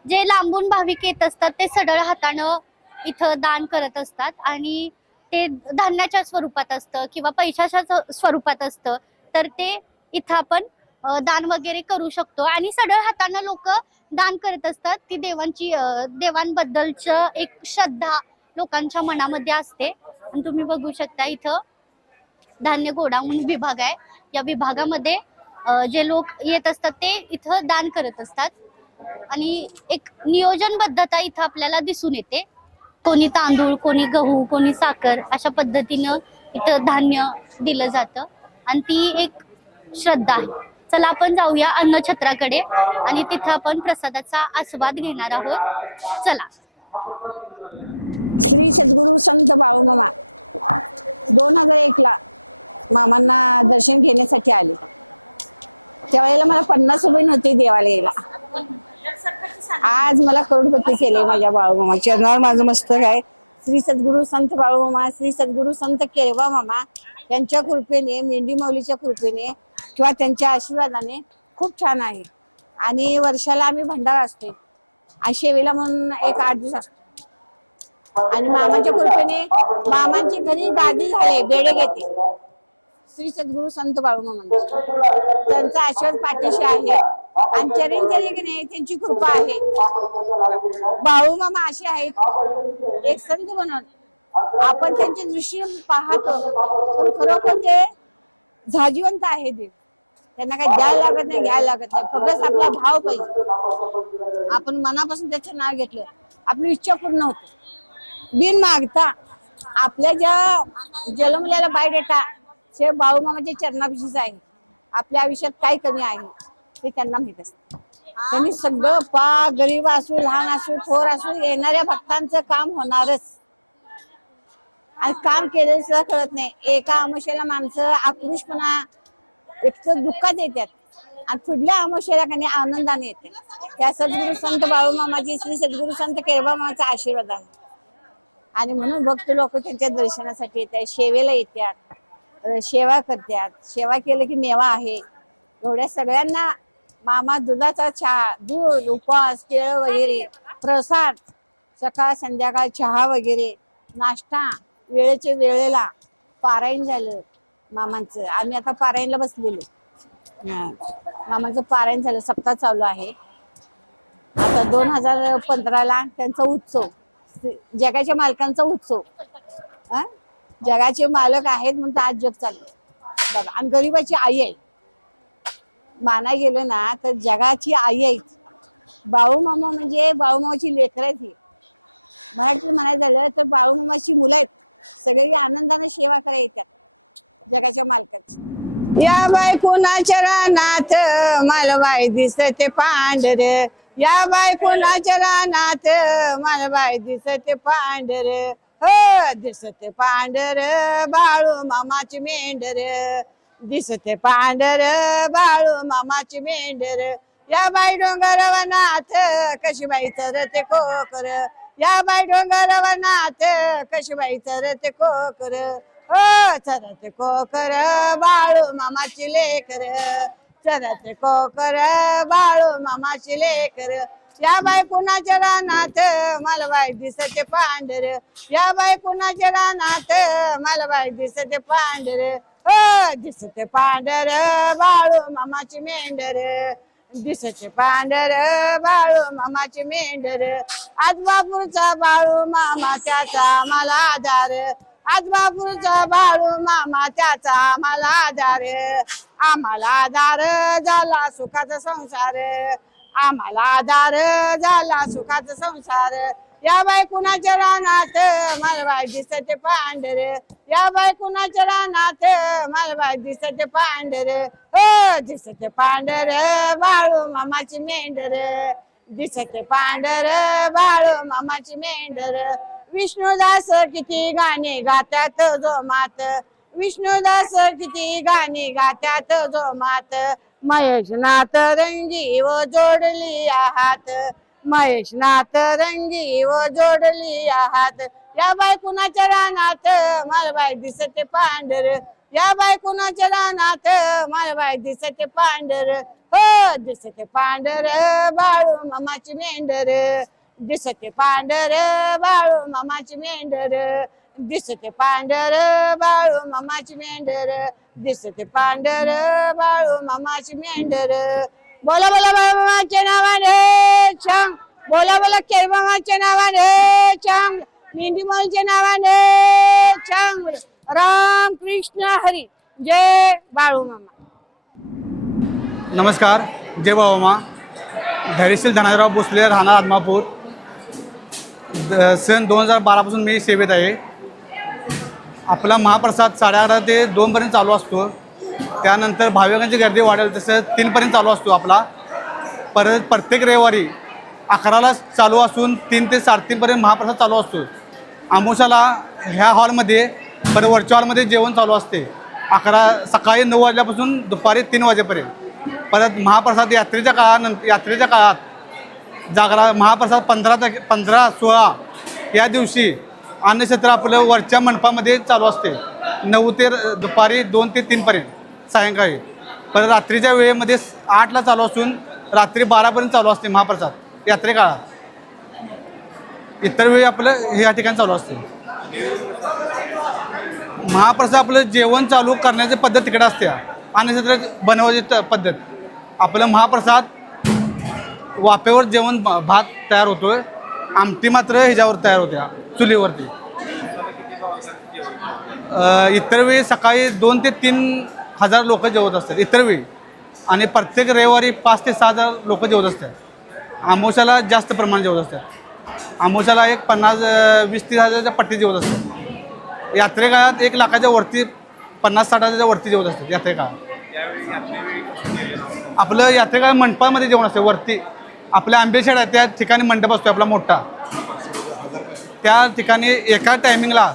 जे लांबून भाविक येत असतात ते सढळ हातानं इथं दान करत असतात आणि ते धान्याच्या स्वरूपात असतं किंवा पैशाच्या स्वरूपात असतं, तर ते इथं आपण दान वगैरे करू शकतो आणि सढळ हातानं लोक दान करत असतात. ती देवांबद्दलचं एक श्रद्धा लोकांच्या मनामध्ये असते. आणि तुम्ही बघू शकता इथं धान्य गोडाऊन विभाग आहे. या विभागामध्ये जे लोक येत असतात ते इथं दान करत असतात आणि एक नियोजनबद्धता इथं आपल्याला दिसून येते. कोणी तांदूळ, कोणी गहू, कोणी साखर अशा पद्धतीनं इथं धान्य दिलं जातं आणि ती एक श्रद्धा आहे. चला आपण जाऊया अन्नछत्राकडे आणि तिथं आपण प्रसादाचा आस्वाद घेणार आहोत. चला. श्री सद्गुरू संत बाळूमामा 2001ला मामांना दर्शन घेण्यासाठी आले. त्यावेळेला मला 50 रुपये नव्हते देवाला यायला. आज मला करोडपती केले माझ्या बाळूमामा. चरणावर माझं मस्तक आहे. श्री सद्गुरू संत बाळूमामा, श्री सद्गुरू संत केळबा मामा यांच्या कृपेने, मेंढी माऊलीच्या कृपेने किंवा त्यांच्या आशीर्वादाने खूप छान आहे. आणि वर्षाला आम्ही भंडारा असतो आणि शेवेला म्हणून एक 8 दिवस असतो. आणि मामाच्या कृपेने मामांची घरी गादी झाले, बेडे घेते श्री सद्गुरू संत बाळूमामा. त्यांचा आशीर्वाद पाठीशी आहे आणि चरण की नाही त्यांची कृपा आहे. बाळूमामा असे आहेत एक संत म्हणून आपण त्यांच्या दृष्टीने पाहतो, पण खरोखर ते झाजीवंत आहे. देव त्यांना काही द्यायला लागत नाही, घ्यायला लागत नाही, फक्त आपला भाव पाहिजे. आपण मनापासून त्याचं नाव घेतलं, आपली इच्छा पूर्ण होते बिन मागता. आपल्या ज्या जन्मलेला बायोडेटा ते बाळूमामाच्या चरणाभिषेक आहे. आपल्या आयुष्यात काय कमी आहे ते त्यांना माहित असतं. त्यांनी सगळं गरीब असू, लहान असू, थोर असू, येणाऱ्या भक्तांचं काम होणारच. आणि काम केलेलं सुद्धा कळत नाही. एका आमुष्याला माणसं आक्रोशपणा एक तर दुःखात येतात आणि पुढल्या आमुष्याला काही आनंदाने येते. त्या सद्गुरू संत बाळूमामाची, श्री सद्गुरू संत केळबा मामाचा आशीर्वाद आहे. आणि म्हणून भक्त लोक त्यांच्या दर्शनासाठी येतात, शेवेला येतात, सेवा करतात. सेवा केलं की मेवा आहे. एवढ्या सगळ्यांना मामा दुधाचा चहा, दूध, उपवास, केळ वगैरे, प्रसाद, सकाळ संध्याकाळ चहा वगैरे, नाश्ता वेळेच्या वेळेला. पारायण झालं मामांचं. आम्ही आता पारायणला बसलेलो. मामांचं पारायण झालं, सप्ताह चालू आहे. आता 2015ला त्यांचा उत्सव, जगाच्या मालकांचा उत्सव. जगाचे मालक आहेत म्हणून आज जग चाललंय बघा. आणि गरीबाची आई आहे. माना गेलं ना तर जगाची आई आहे बाळूमामा. म्हणजे बाळूमामाची लेकरं आहेत ही. मराठीत म्हणायचं झालं तर बाळूमामाची मुलं आहेत. सगळी आनंदाने सेवा करायला येतात जगाच्या मालकाची. या बाय कुणाच्या रानात मालबाई दिसते पांढर, या बाय कुणाच्या रानात मालबाई दिसते पांढर, दिसते पांढर बाळू मामाची मेंढर, दिसते पांढर बाळू मामाची मेंढर. या बाई डोंगर वनात कशी बाई चरते कोकर, या बाई डोंगर वनात कशी बाई चरते कोकर, चरते कोकर बाळू मामाची लेकर, चरते कोकर बाळू मामाची लेकर. या बाई कुणाच्या रानात मालबाई दिसते पांढर, या बाई कुणाच्या रानात मालबाई दिसते पांढर, दिसते पांढर बाळू मामाची मेंढर, दिसते पांढर बाळू मामाची मेंढर. आजबापूरचा बाळू मामा त्याचा मला आधार, आजबापूरचा बाळू मामा त्याचा मला आधार, आम्हाला आधार झाला सुखाचा संसार, आम्हाला आधार झाला सुखाचा संसार. या बाई कुणाच्या रानात मालबाई दिसते पांढर, या बाई कुणाच्या रानात मालबाई दिसते पांढर, दिसते पांढर बाळू मामाची मेंढर, दिसते पांढर बाळू मामाची मेंढर. विष्णुदास किती गाणे गातात जोमात, विष्णुदास किती गाणे गातात जोमात. महेशनाथ रंगी व जोडली हात, महेशनाथ रंगी व जोडली हात. या बाई कुणाच्या रानात मालबाई दिसते पांढर, या बाई कुणाच्या रानात मालबाई दिसते पांढर, हो दिसते पांढर बाळू मामाची मेंढर, दिसते पांढर बाळू मामाची मेंढर, दिसते पांढर बाळू मामाची मेंढर, दिसते पांढर बाळू मामाची मेंढर. बोला बोला बाळू मामाच्या नावाने छान, बोला बोला केळ मामाच्या नावाने छान, मेंढी माऊच्या नावाने छान. राम कृष्ण हरी, जय बाळू मामा. नमस्कार, जय बाळू मामा. धैर्यशील धनाजीराव भोसले, राहणार आदमापूर. सन 2012 पासून मी सेवेत आहे. आपला महाप्रसाद 11:30 ते 2 पर्यंत चालू असतो. त्यानंतर भाविकांची गर्दी वाढेल तसं 3 पर्यंत चालू असतो आपला. परत प्रत्येक रविवारी 11ला चालू असून 3 ते 3:30 पर्यंत महाप्रसाद चालू असतो. आमोशाला ह्या हॉलमध्ये, परत वरच्या हॉलमध्ये जेवण चालू असते. सकाळी 9 वाजल्यापासून दुपारी 3 वाजेपर्यंत. परत महाप्रसाद यात्रेच्या काळात जागरा महाप्रसाद 15-16 या दिवशी अन्नक्षेत्र आपलं वरच्या मंडपामध्ये चालू असते 9 ते दुपारी 2 ते 3 पर्यंत सायंकाळी. परत रात्रीच्या वेळेमध्ये 8ला चालू असून रात्री 12 पर्यंत चालू असते महाप्रसाद यात्रे काळात. इतर वेळी आपलं या ठिकाणी चालू असते. महाप्रसाद आपलं जेवण चालू करण्याची पद्धत तिकडे असते. अन्नक्षेत्र बनवायची पद्धत. आपलं महाप्रसाद वाफेवर जेवण भात तयार होतोय. आमटी मात्र ह्याच्यावर तयार होत्या चुलीवरती. इतर वेळी सकाळी 2 ते 3 हजार लोक जेवत असतात इतर वेळी. आणि प्रत्येक रविवारी 5 ते 6 हजार लोक जेवत असतात. आमोशाला जास्त प्रमाणात जेवत असतात. आमोशाला एक 20-30 हजाराच्या पट्टी जेवत असतात. यात्रे काळात 1 लाखाच्या वरती 50-60 हजाराच्या वरती जेवत असतात यात्रे काळात. आपलं यात्रेकाळ मंडपामध्ये जेवण असतं वरती. आपल्या आंबेशेड आहे त्या ठिकाणी मंडप असतो आपला मोठा. त्या ठिकाणी एका टायमिंगला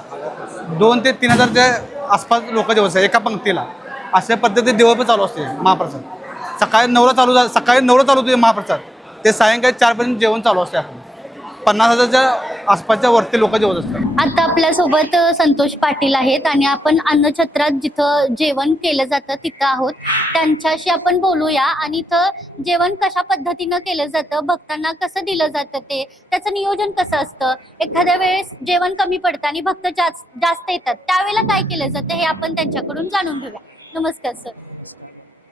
2 ते 3 हजारच्या आसपास लोक जेवत असतात एका पंक्तीला. अशा पद्धतीने देवळ चालू असते महाप्रसाद. सकाळी 9ला चालू होते महाप्रसाद ते सायंकाळी 4 पर्यंत जेवण चालू असते. आपण 50 हजारच्या आसपासच्या वरती लोक जेवत असतात. आता आपल्यासोबत संतोष पाटील आहेत आणि आपण अन्नछत्रात जिथं जेवण केलं जातं तिथं आहोत. त्यांच्याशी आपण बोलूया आणि इथं जेवण कशा पद्धतीनं केलं जातं, भक्तांना कसं दिलं जातं, त्याचं नियोजन कसं असतं. एखाद्या वेळेस जेवण कमी पडतं आणि भक्त जास्त येतात, त्यावेळेला काय केलं जातं हे आपण त्यांच्याकडून जाणून घेऊया. नमस्कार सर.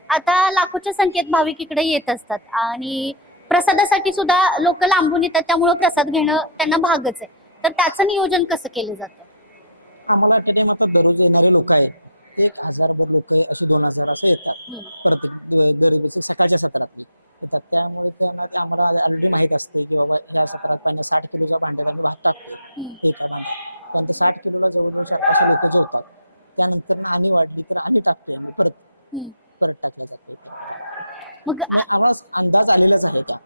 आता लाखोच्या संख्येत भाविक इकडे येत असतात आणि प्रसादासाठी सुद्धा लोक लांबून येतात, त्यामुळं प्रसाद घेणं त्यांना भागच आहे. तर त्याचं नियोजन कसं केलं जातं? आम्हाला ॲट अ टाइम आता दररोज येणारे लोक आहेत ते 1000 लोक असे 2000 असं येतात. प्रत्येक दर सकाळच्या सत्रातली येतात. त्यामुळे त्यांना ते आम्हाला ऑलरेडी माहीत असते की बाबा ह्या सत्रात 60 किलोच्या भांड्यात आम्ही भात टाकतो एका भांड्यात. त्यानंतर 60 किलोला जवळजवळ 400-500 लोक जेवतात. त्यानंतर आणि वाढली तर आणि टाकतोय आम्ही परत टाकल्या जातोय. मग आम्हाला अंदाज आलेलाच आहे त्या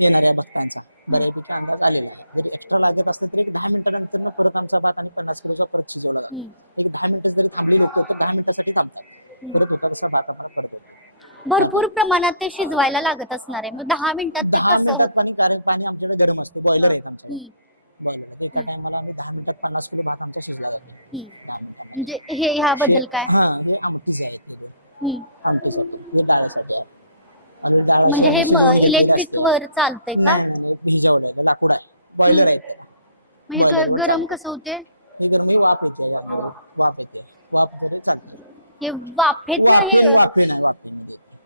येणाऱ्या भक्तांचा बऱ्यापैकी अंदाज आलेला आहे. जरी एक्स्ट्रा लागत असले तरी एक 10 मिनिटानंतर परत आमचा भात आणि 50 किलोचा परत शिजवला जातो. एक 10 मिनिटं जरी थांबली लोक तर 10 मिनिटासाठी थांबतात. परत होता तसा भात आम्हाला परत होतो. भरपूर प्रमाणात ते शिजवायला लागत असणार आहे. मग 10 मिनिटात पाणी, कारण पाणी आमच्याकडे गरम असते. बॉयलर आहेत आमच्याकडे. बॉयलर एका टायमाला आम्ही 10 मिनिटात 50 किलो भात आमचा शिजला जातो 10 मिनिटांमध्ये. म्हणजे हे ह्याबद्दल काय? हे आमटीचे आहेत. हे दोन आमटीसाठी, हे डाळीसाठी आहे. आणि डाळ अशी म्हणजे आम्ही हे शिजवून घेतलेली इलेक्ट्रिक असते. वर चालतंय का? नाही भिजवलेलं लाकूड आहे. बॉयलर आहे त्याला. म्हणजे बॉयलरवर गरम चालतं. कसं होते? हे गरम वाफ येते यामध्ये. वाफ येते. वाफ जरी चालते. हे वाफेत वाफे नाही वाफेमध्ये येते.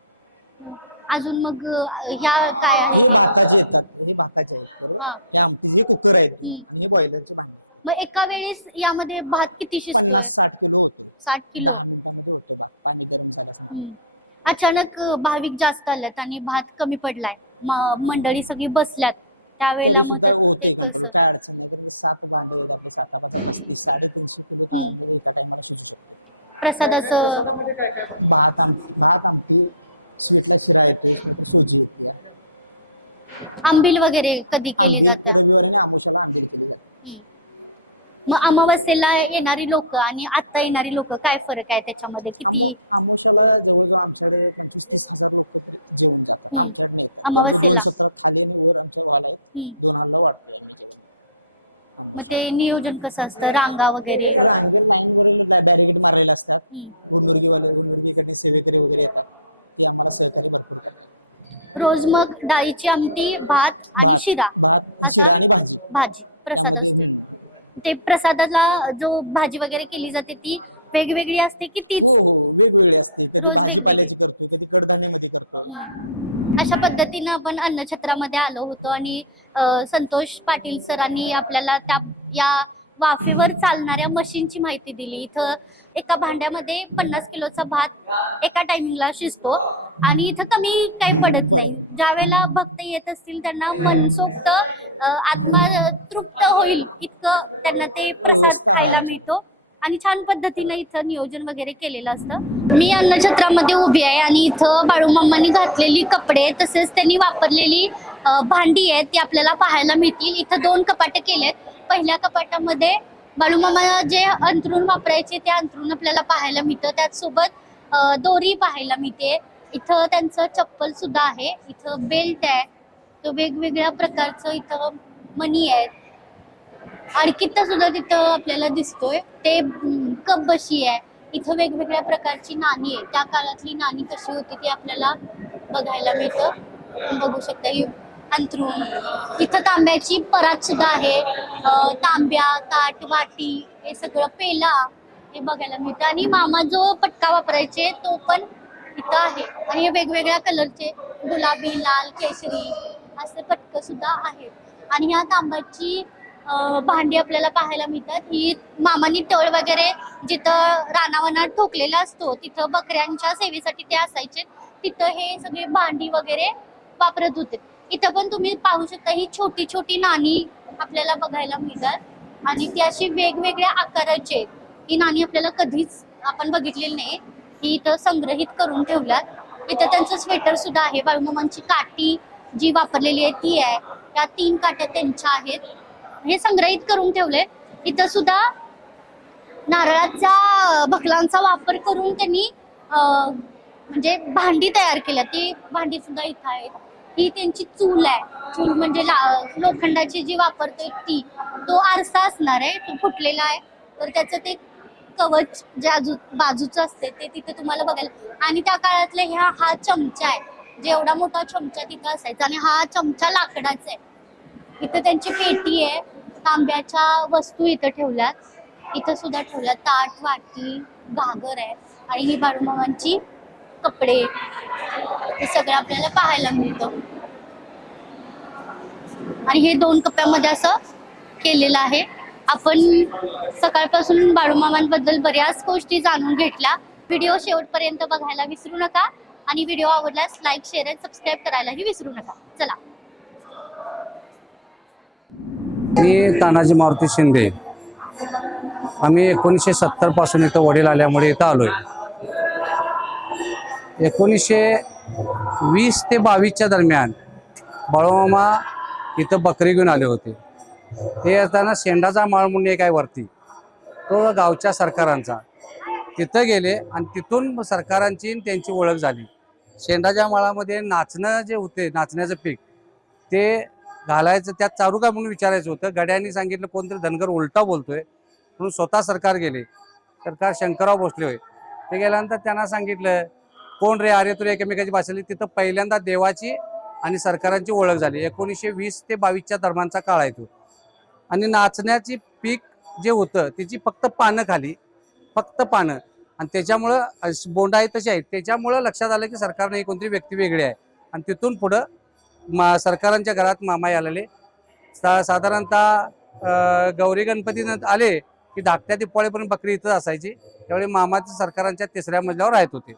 अजून मग ह्या काय आहे? हे भाताचे येतात. हे भाताचे आहेत बरोबर. हे आमटीचे हे कुकर आहेत आणि हे बॉयलरचे भांडे. मग एका वेळेस यामध्ये भात किती शिजतो? 50-60 किलो होतो. 60 किलो. 10 मिनिटांमध्ये होतो भात पाणी गरम झाल्यास. अचानक भाविक जास्त आल्यात आणि भात कमी पडलाय, मंडळी सगळी बसल्यात, त्यावेळेला तरी सुद्धा होते कंट्रोल. काय अडचण नाही. कारण 7 भांडे आहेत आपले. 7-5 35 350 किलो तांदूळ एका टायमाला शिजू शकतो. प्रसादाचं भात आमटी, स्वीटला शिरा येतोय, नंतर सोजी येते. आंबील वगैरे कधी केली जाते? रविवारी आणि आमोशाला आंबील केली जाते. मग अमावस्येला येणारी लोक आणि आता येणारी लोक काय फरक आहे त्याच्यामध्ये? किती? आमोशाला जवळजवळ आमच्याकडे 25-30 हजार लोक जेवण जातात. आमच्याकडे येतात. 2 सत्रात खाली आणि वर आमच्या हॉल आहेत. 2 हॉलला वाटतोय आम्ही जेवण. मग ते नियोजन कसं असतं, रांगा वगैरे? रांगेत लाईनवरील बॅरिकेड मारलेले असतात. गुंडुर्गीकडे सेवेकरी वगैरे येतात, ते आम्हाला सहकार्य भरपूर करतात. रोज मग डाळीची आमटी, भात आणि शिरा. भात, शिरा आणि भाजी प्रसाद त्यामध्ये असतो. ते प्रसादाला जो भाजी वगैरे केली जाते ती वेगवेगळी असते की ती? हो हो, वेगवेगळी असते. कधी रोज भाजीपाल्याची करतोय, कधी कडधान्यामध्ये करतोय. अशा पद्धतीनं आपण अन्नछत्रामध्ये आलो होतो आणि संतोष पाटील सरांनी आपल्याला या वाफेवर चालणाऱ्या मशीनची माहिती दिली. इथं एका भांड्यामध्ये 50 किलोचा भात एका टायमिंगला शिजतो आणि इथं कमी काही पडत नाही. ज्या वेळेला भक्त येत असतील त्यांना मनसोक्त आत्मा तृप्त होईल इतकं त्यांना ते प्रसाद खायला मिळतो आणि छान पद्धतीने इथं नियोजन वगैरे केलेलं असतं. मी अन्नछत्रामध्ये उभी आहे आणि इथं बाळूमामांनी घातलेली कपडे तसेच त्यांनी वापरलेली भांडी आहेत ती आपल्याला पाहायला मिळतील. इथं 2 कपाटे केलेत. पहिल्या कपाटामध्ये बाळूमामा जे अंथरूण वापरायचे ते अंथरूण आपल्याला पाहायला मिळतं. त्याचसोबत दोरी पाहायला मिळते. इथं त्यांचं चप्पल सुद्धा आहे. इथं बेल्ट आहे. तो वेगवेगळ्या प्रकारचं इथं मणी आहेत. अडकित्ता सुद्धा तिथं आपल्याला दिसतोय. ते कप बशी आहे. इथं वेगवेगळ्या प्रकारची नाणी आहे. त्या काळातली नाणी कशी होती ती आपल्याला बघायला मिळतं. बघू शकता ही अंथरूण. इथं तांब्याची परात सुद्धा आहे. तांब्या, ताट, वाटी हे सगळं, पेला हे बघायला मिळतं आणि मामा जो पटका वापरायचे तो पण इथं आहे. आणि हे वेगवेगळ्या कलरचे गुलाबी, लाल, केशरी असे पटकं सुद्धा आहेत. आणि ह्या तांब्याची भांडी आपल्याला पाहायला मिळतात. ही मामानी तळ वगैरे जिथं रानावनात ठोकलेला असतो तिथं बकऱ्यांच्या सेवेसाठी ते असायचे. तिथं हे सगळे भांडी वगैरे वापरत होते. इथं पण तुम्ही पाहू शकता ही छोटी छोटी नाणी आपल्याला बघायला मिळतात आणि ती अशी वेगवेगळ्या आकाराची आहेत. ही नाणी आपल्याला कधीच आपण बघितलेली नाही. ही इथं संग्रहित करून ठेवल्यात. इथं त्यांचं स्वेटर सुद्धा आहे. बाळूमामांची काठी जी वापरलेली आहे ती आहे. त्या 3 काट्या त्यांच्या आहेत. हे संग्रहित करून ठेवले. इथं सुद्धा नारळाच्या भकलांचा वापर करून त्यांनी म्हणजे भांडी तयार केल्या. ती भांडी सुद्धा इथं आहेत. ही त्यांची चूल आहे. चूल म्हणजे लोखंडाची जी वापरतोय ती. तो आरसा असणार आहे. तो फुटलेला आहे तर त्याचं ते कवच जे बाजूचं असते ते तिथे तुम्हाला बघायला. आणि त्या काळातला हा चमचा आहे. जे एवढा मोठा चमचा तिथं असायचा आणि हा चमचा लाकडाचा आहे. इथं त्यांची पेटी आहे. तांब्याच्या वस्तू इथं ठेवल्यात. इथं सुद्धा ठेवल्यात. ताट, वाटी, घागर आहे आणि ही बाळूमामांची कपडे हे सगळं आपल्याला पाहायला मिळतं. आणि हे 2 कप्प्यामध्ये असं केलेलं आहे. आपण सकाळपासून बाळूमामांबद्दल बऱ्याच गोष्टी जाणून घेतल्या. व्हिडिओ शेवटपर्यंत बघायला विसरू नका आणि व्हिडिओ आवडल्यास लाईक, शेअर आणि सबस्क्राईब करायलाही विसरू नका. चला. मी तानाजी मारुती शिंदे. आम्ही 1970 पासून इथं वडील आल्यामुळे इथं आलोय. 1920 ते 22च्या दरम्यान बाळूमामा इथं बकरी घेऊन आले होते. ते असताना शेंडाचा माळ म्हणून एक आहे वरती, तो गावच्या सरकारांचा. तिथं गेले आणि तिथून सरकारांची त्यांची ओळख झाली. शेंडाच्या माळामध्ये नाचणं जे होते, नाचण्याचं पीक ते घालायचं, त्यात चारू का म्हणून विचारायचं होतं. गड्यांनी सांगितलं कोणतरी धनगर उलटा बोलतोय म्हणून स्वतः सरकार गेले. सरकार शंकरराव भोसले होय. ते गेल्यानंतर त्यांना सांगितलं कोण रे अरे तुला एकमेकाची भाषा. तिथं पहिल्यांदा देवाची आणि सरकारांची ओळख झाली. 1920 ते 22च्या दरम्यानचा काळ आहे तो. आणि नाचण्याची पीक जे होतं त्याची फक्त पानं खाली, फक्त पानं, आणि त्याच्यामुळं बोंड आहे तसे आहेत. त्याच्यामुळं लक्षात आलं की सरकारने ही कोणतरी व्यक्ती वेगळी आहे. आणि तिथून पुढं सरकारांच्या घरात मामा आलेले. साधारणतः गौरी गणपती आले की धाकट्या दिपावळीपर्यंत बकरी इथं असायची. त्यावेळी मामाच्या सरकारांच्या 3ऱ्या मजल्यावर राहत होते.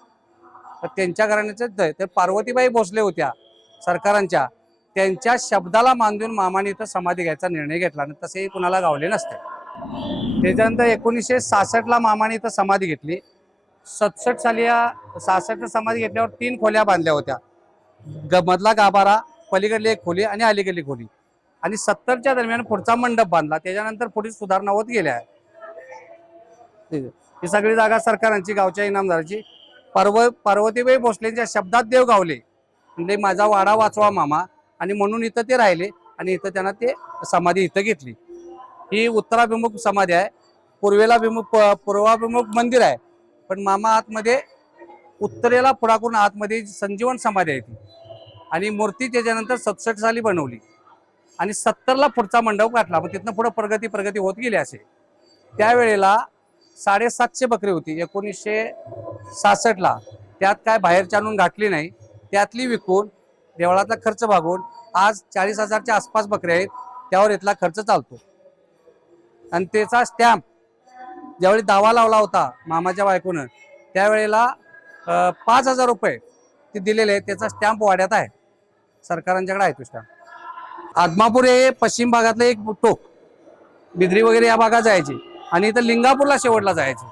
तर त्यांच्या घराण्याचं तर पार्वतीबाई भोसले होत्या सरकारांच्या, त्यांच्या शब्दाला मानून मामाने इथं समाधी घ्यायचा निर्णय घेतला आणि तसेही कुणाला गावले नसते. त्याच्यानंतर 1966ला मामाने इथं समाधी घेतली. 67 साली 66 समाधी घेतल्यावर 3 खोल्या बांधल्या होत्या. मधला गाभारा, पलीकडली एक खोली आणि अलीकडली खोली. आणि 70च्या दरम्यान पुढचा मंडप बांधला. त्याच्यानंतर पुढील सुधारणा होत गेल्या. ही सगळी जागा सरकारांची, गावच्या इनामदाराची. पार्वतीबाई भोसलेंच्या शब्दात देव गावले म्हणजे माझा वाडा वाचवा मामा, आणि म्हणून इथं ते राहिले आणि इथं त्यांना ते समाधी इथं घेतली. ही उत्तराभिमुख समाधी आहे, पूर्वाभिमुख मंदिर आहे. पण मामा आतमध्ये उत्तरेला पुढाकरून आतमध्ये संजीवन समाधी आहे ती, आणि मूर्ती त्याच्यानंतर 67 साली बनवली आणि 70ला पुढचा मंडप गाठला. मग तिथनं पुढे प्रगती होत गेली असे. त्यावेळेला 750 बकरी होती 1966ला. त्यात काय बाहेरच्या आणून घातली नाही, त्यातली विकून देवळाचा खर्च भागून आज 40,000च्या आसपास बकरी आहेत. त्यावर इथला खर्च चालतो. आणि त्याचा स्टॅम्प ज्यावेळी दावा लावला होता मामाच्या बायकोनं, त्यावेळेला 5,000 रुपये ते दिलेले आहेत. त्याचा स्टॅम्प वाड्यात आहे, सरकारांच्याकडे आहे तो स्टॅम्प. आदमापूर हे पश्चिम भागातलं एक टोक, बिद्री वगैरे या भागात जायचे आणि इथं लिंगापूरला शेवटला जायचे.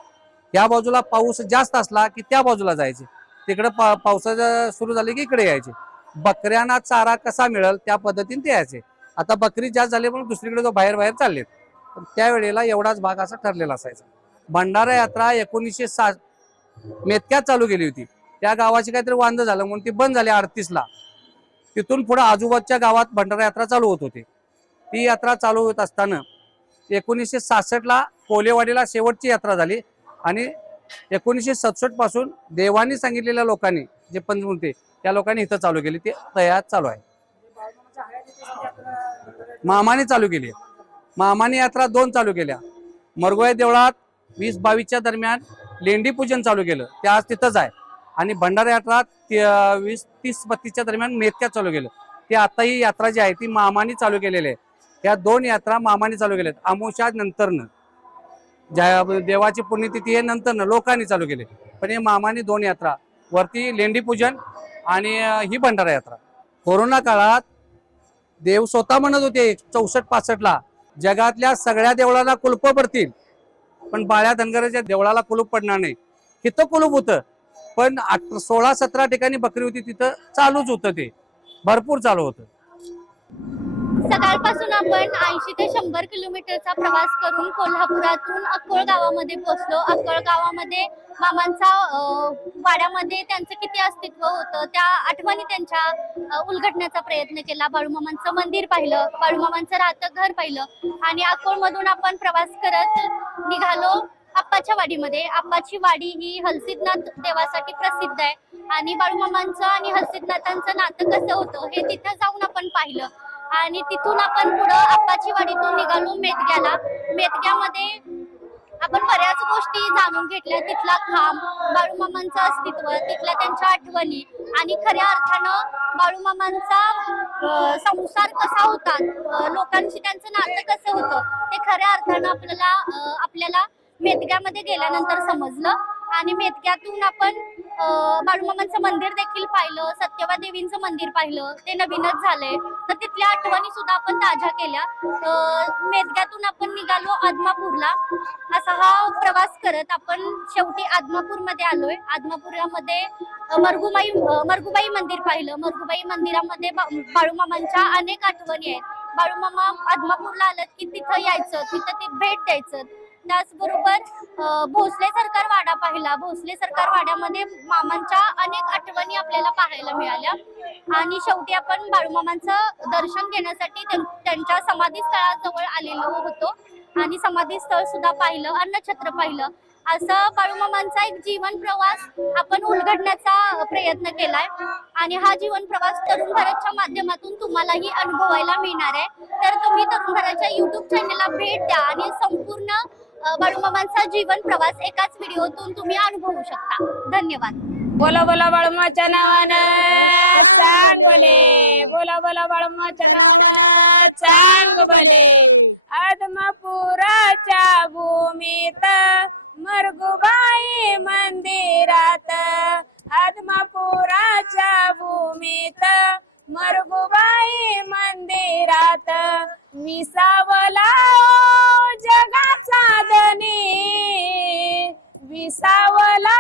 या बाजूला पाऊस जास्त असला की त्या बाजूला जायचे, तिकडे पावसाचं सुरू झाले की इकडे यायचे. बकऱ्यांना चारा कसा मिळेल त्या पद्धतीने ते यायचे. आता बकरी जास्त झाली म्हणून दुसरीकडे बाहेर चाललेत. पण त्यावेळेला एवढाच भाग असा ठरलेला असायचा. भंडारा यात्रा 1960 मेतक्यात चालू केली होती. त्या गावाची काहीतरी वांद झालं म्हणून ती बंद झाली 38ला. तिथून पुढे आजूबाजूच्या गावात भंडारा यात्रा चालू होत होती. ती यात्रा चालू होत असताना 1966ला कोलेवाडीला शेवटची यात्रा झाली आणि 1967 पासून देवानी सांगितलेल्या लोकांनी जे पंचमूर्ती त्या लोकांनी इथं चालू केली. ते तयार चालू आहे. मामाने चालू केली. मामाने यात्रा 2 चालू केल्या. मरगुळे देवळात 20-22च्या दरम्यान लेंडी पूजन चालू केलं, ते आज तिथंच आहे. आणि भंडारा यात्रा 20-30-32च्या दरम्यान मेतक्यात चालू केलं. ते आता ही यात्रा जी आहे ती मामाने चालू केलेली आहे. या 2 यात्रा मामाने चालू केल्यात. अमावस्या नंतरनं, ज्या देवाची पुण्यतिथी आहे नंतरनं लोकांनी चालू केले. पण हे मामाने 2 यात्रा, वरती लेंडी पूजन आणि ही भंडारा यात्रा. कोरोना काळात देव स्वतः म्हणत होते 64-65ला जगातल्या सगळ्या देवळाला कुलूप पडतील, पण बाळ्या धनगराच्या देवळाला कुलूप पडणार नाही. तिथं कुलूप होतं, पण 16-17 ठिकाणी बकरी होती, तिथं चालूच होतं. ते भरपूर चालू होतं. सकाळपासून आपण 80 ते 100 किलोमीटरचा प्रवास करून कोल्हापुरातून अक्कोळ गावामध्ये पोहोचलो. अक्कोळ गावामध्ये मामांचा वाड्यामध्ये त्यांचं किती अस्तित्व होतं त्या आठवणी त्यांच्या उलगडण्याचा प्रयत्न केला. बाळूमामांचं मंदिर पाहिलं, बाळूमामांचं राहतं घर पाहिलं आणि अक्कोळमधून आपण प्रवास करत निघालो आप्पाच्या वाडीमध्ये. आप्पाची वाडी ही हलसिद्धनाथ देवासाठी प्रसिद्ध आहे आणि बाळूमामांचं आणि हलसिद्धनाथांचं नातं कसं होतं हे तिथं जाऊन आपण पाहिलं. आणि तिथून आपण पुढं आप्पाची वाडीतून निघालो मेतग्याला. मेतग्यामध्ये आपण बऱ्याच गोष्टी जाणून घेतल्या. तिथला खांब, बाळूमामांचं अस्तित्व, तिथल्या त्यांच्या आठवणी आणि खऱ्या अर्थानं बाळूमामांचा संसार कसा होता, लोकांशी त्यांचं नातं कसं होतं ते खऱ्या अर्थानं आपल्याला मेतग्यामध्ये गेल्यानंतर समजलं. आणि मेतक्यातून आपण बाळूमामांचं मंदिर देखील पाहिलं, सत्यवा देवींचं मंदिर पाहिलं, ते नवीनच झालंय. तर तिथल्या आठवणी सुद्धा आपण ताज्या केल्या. मेतक्यातून आपण निघालो आदमापूरला. असा हा प्रवास करत आपण शेवटी आदमापूरमध्ये आलोय. आदमापुरामध्ये मरगुबाई मंदिर पाहिलं. मरगुबाई मंदिरामध्ये बाळूमामांच्या अनेक आठवणी आहेत. बाळूमामा आदमापूरला आलं की तिथं यायचं, तिथं ती भेट द्यायचं. त्याचबरोबर भोसले सरकार वाडा पाहिला. भोसले सरकार वाड्यामध्ये मामांच्या अनेक आठवणी आपल्याला पाहायला मिळाल्या. आणि शेवटी आपण बाळूमामांचं दर्शन घेण्यासाठी त्यांच्या समाधी स्थळाजवळ आलेलो होतो आणि समाधी स्थळ सुद्धा पाहिलं, अन्नछत्र पाहिलं. असं बाळूमामांचा एक जीवन प्रवास आपण उलगडण्याचा प्रयत्न केलाय. आणि हा जीवन प्रवास तरुण भारतच्या माध्यमातून तुम्हालाही अनुभवायला मिळणार आहे. तर तुम्ही तरुण भारतच्या YouTube चॅनलला भेट द्या आणि संपूर्ण बाळूमामांचा जीवन प्रवास एकाच व्हिडिओतून तुम्ही अनुभवू शकता. धन्यवाद. बोला बोला बाळूमाच्या नावानं चांग भले, बोला बोला बाळूमाच्या नावानं चांग भले. आदमापुराच्या भूमीत मरगुबाई मंदिरात, आदमापुराच्या भूमीत मरगुबाई मंदिरात विसावला जगाचा धनी, विसावला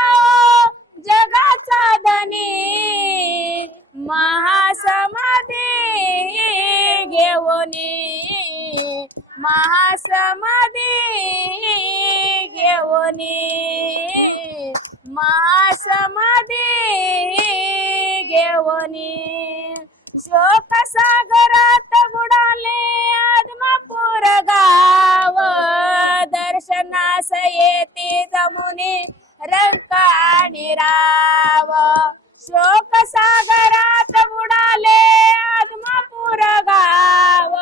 जगाचा धनी. महासमाधी घेऊनी, महासमाधी घेऊनी, महासमाधी घेऊनी. शोक सागरात बुडाले आदमापूर गाव, येते जमुनी रंग आणि राव शोक सागरात बुडाले आदमापूर गाव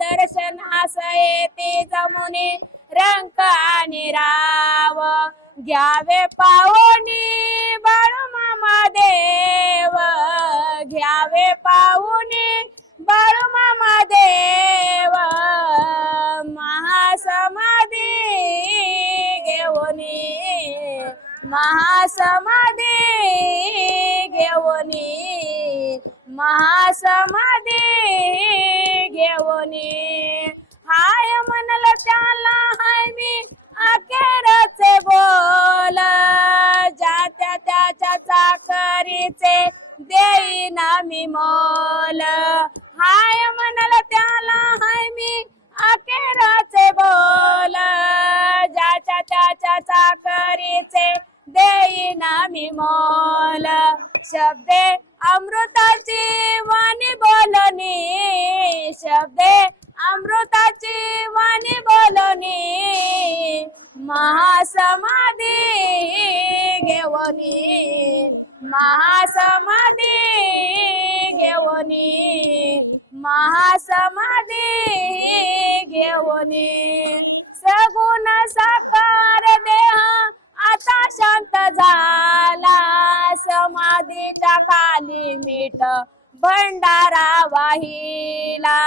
दर्शनास येते जमुनी रंग आणि राव घ्यावे पाहुणी बाळूमामा देव घ्यावे पाहुणी बाळूमामा देव महासमाधी घेऊनी महासमाधी घेऊनी महासमाधी घेऊनी हाय म्हणलं त्याला हाय मी अखेरचे बोल ज्या त्याच्या चाकरीचे देईन मी मोल हाय म्हणलं त्याला हाय मी अखेरचे बोल ज्याच्या त्याच्या चाकरीचे देईन मी मोल शब्दे अमृताची वाणी बोलणी शब्दे अमृताची वाणी बोलणी महासमाधी घेऊनी महासमाधी घेऊनी महासमाधी घेऊनी सगुण साकार देह आता शांत झाला समाधीच्या खाली मीठ भंडारा वाहिला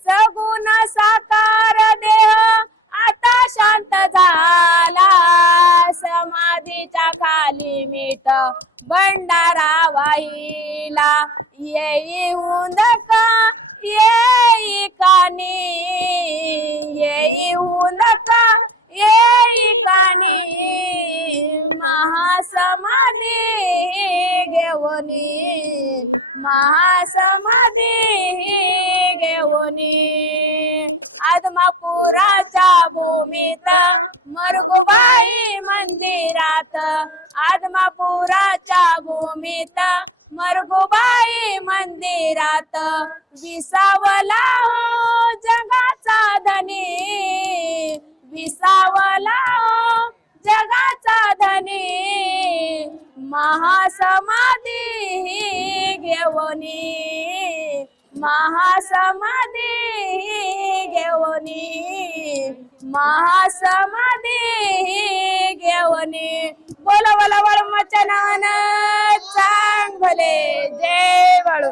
सगुण साकार देह आता शांत झाला समाधीच्या खाली मीठ भंडारा वाहिला येई उंदका येई कानी येई उंदका येई कानी महासमाधी घेऊनी महासमाधी घेऊनी आदमापुराच्या भूमीत मरगुबाई मंदिरात आदमापुराच्या भूमीत मरगुबाई मंदिरात विसावला हो जगाचा धनी विसावला हो जगाचा धनी महासमाधी घेऊनी महासमाधी घेऊनी महासमाधी घेऊनी बोला बोला वळ मचनान चांगले जय वळू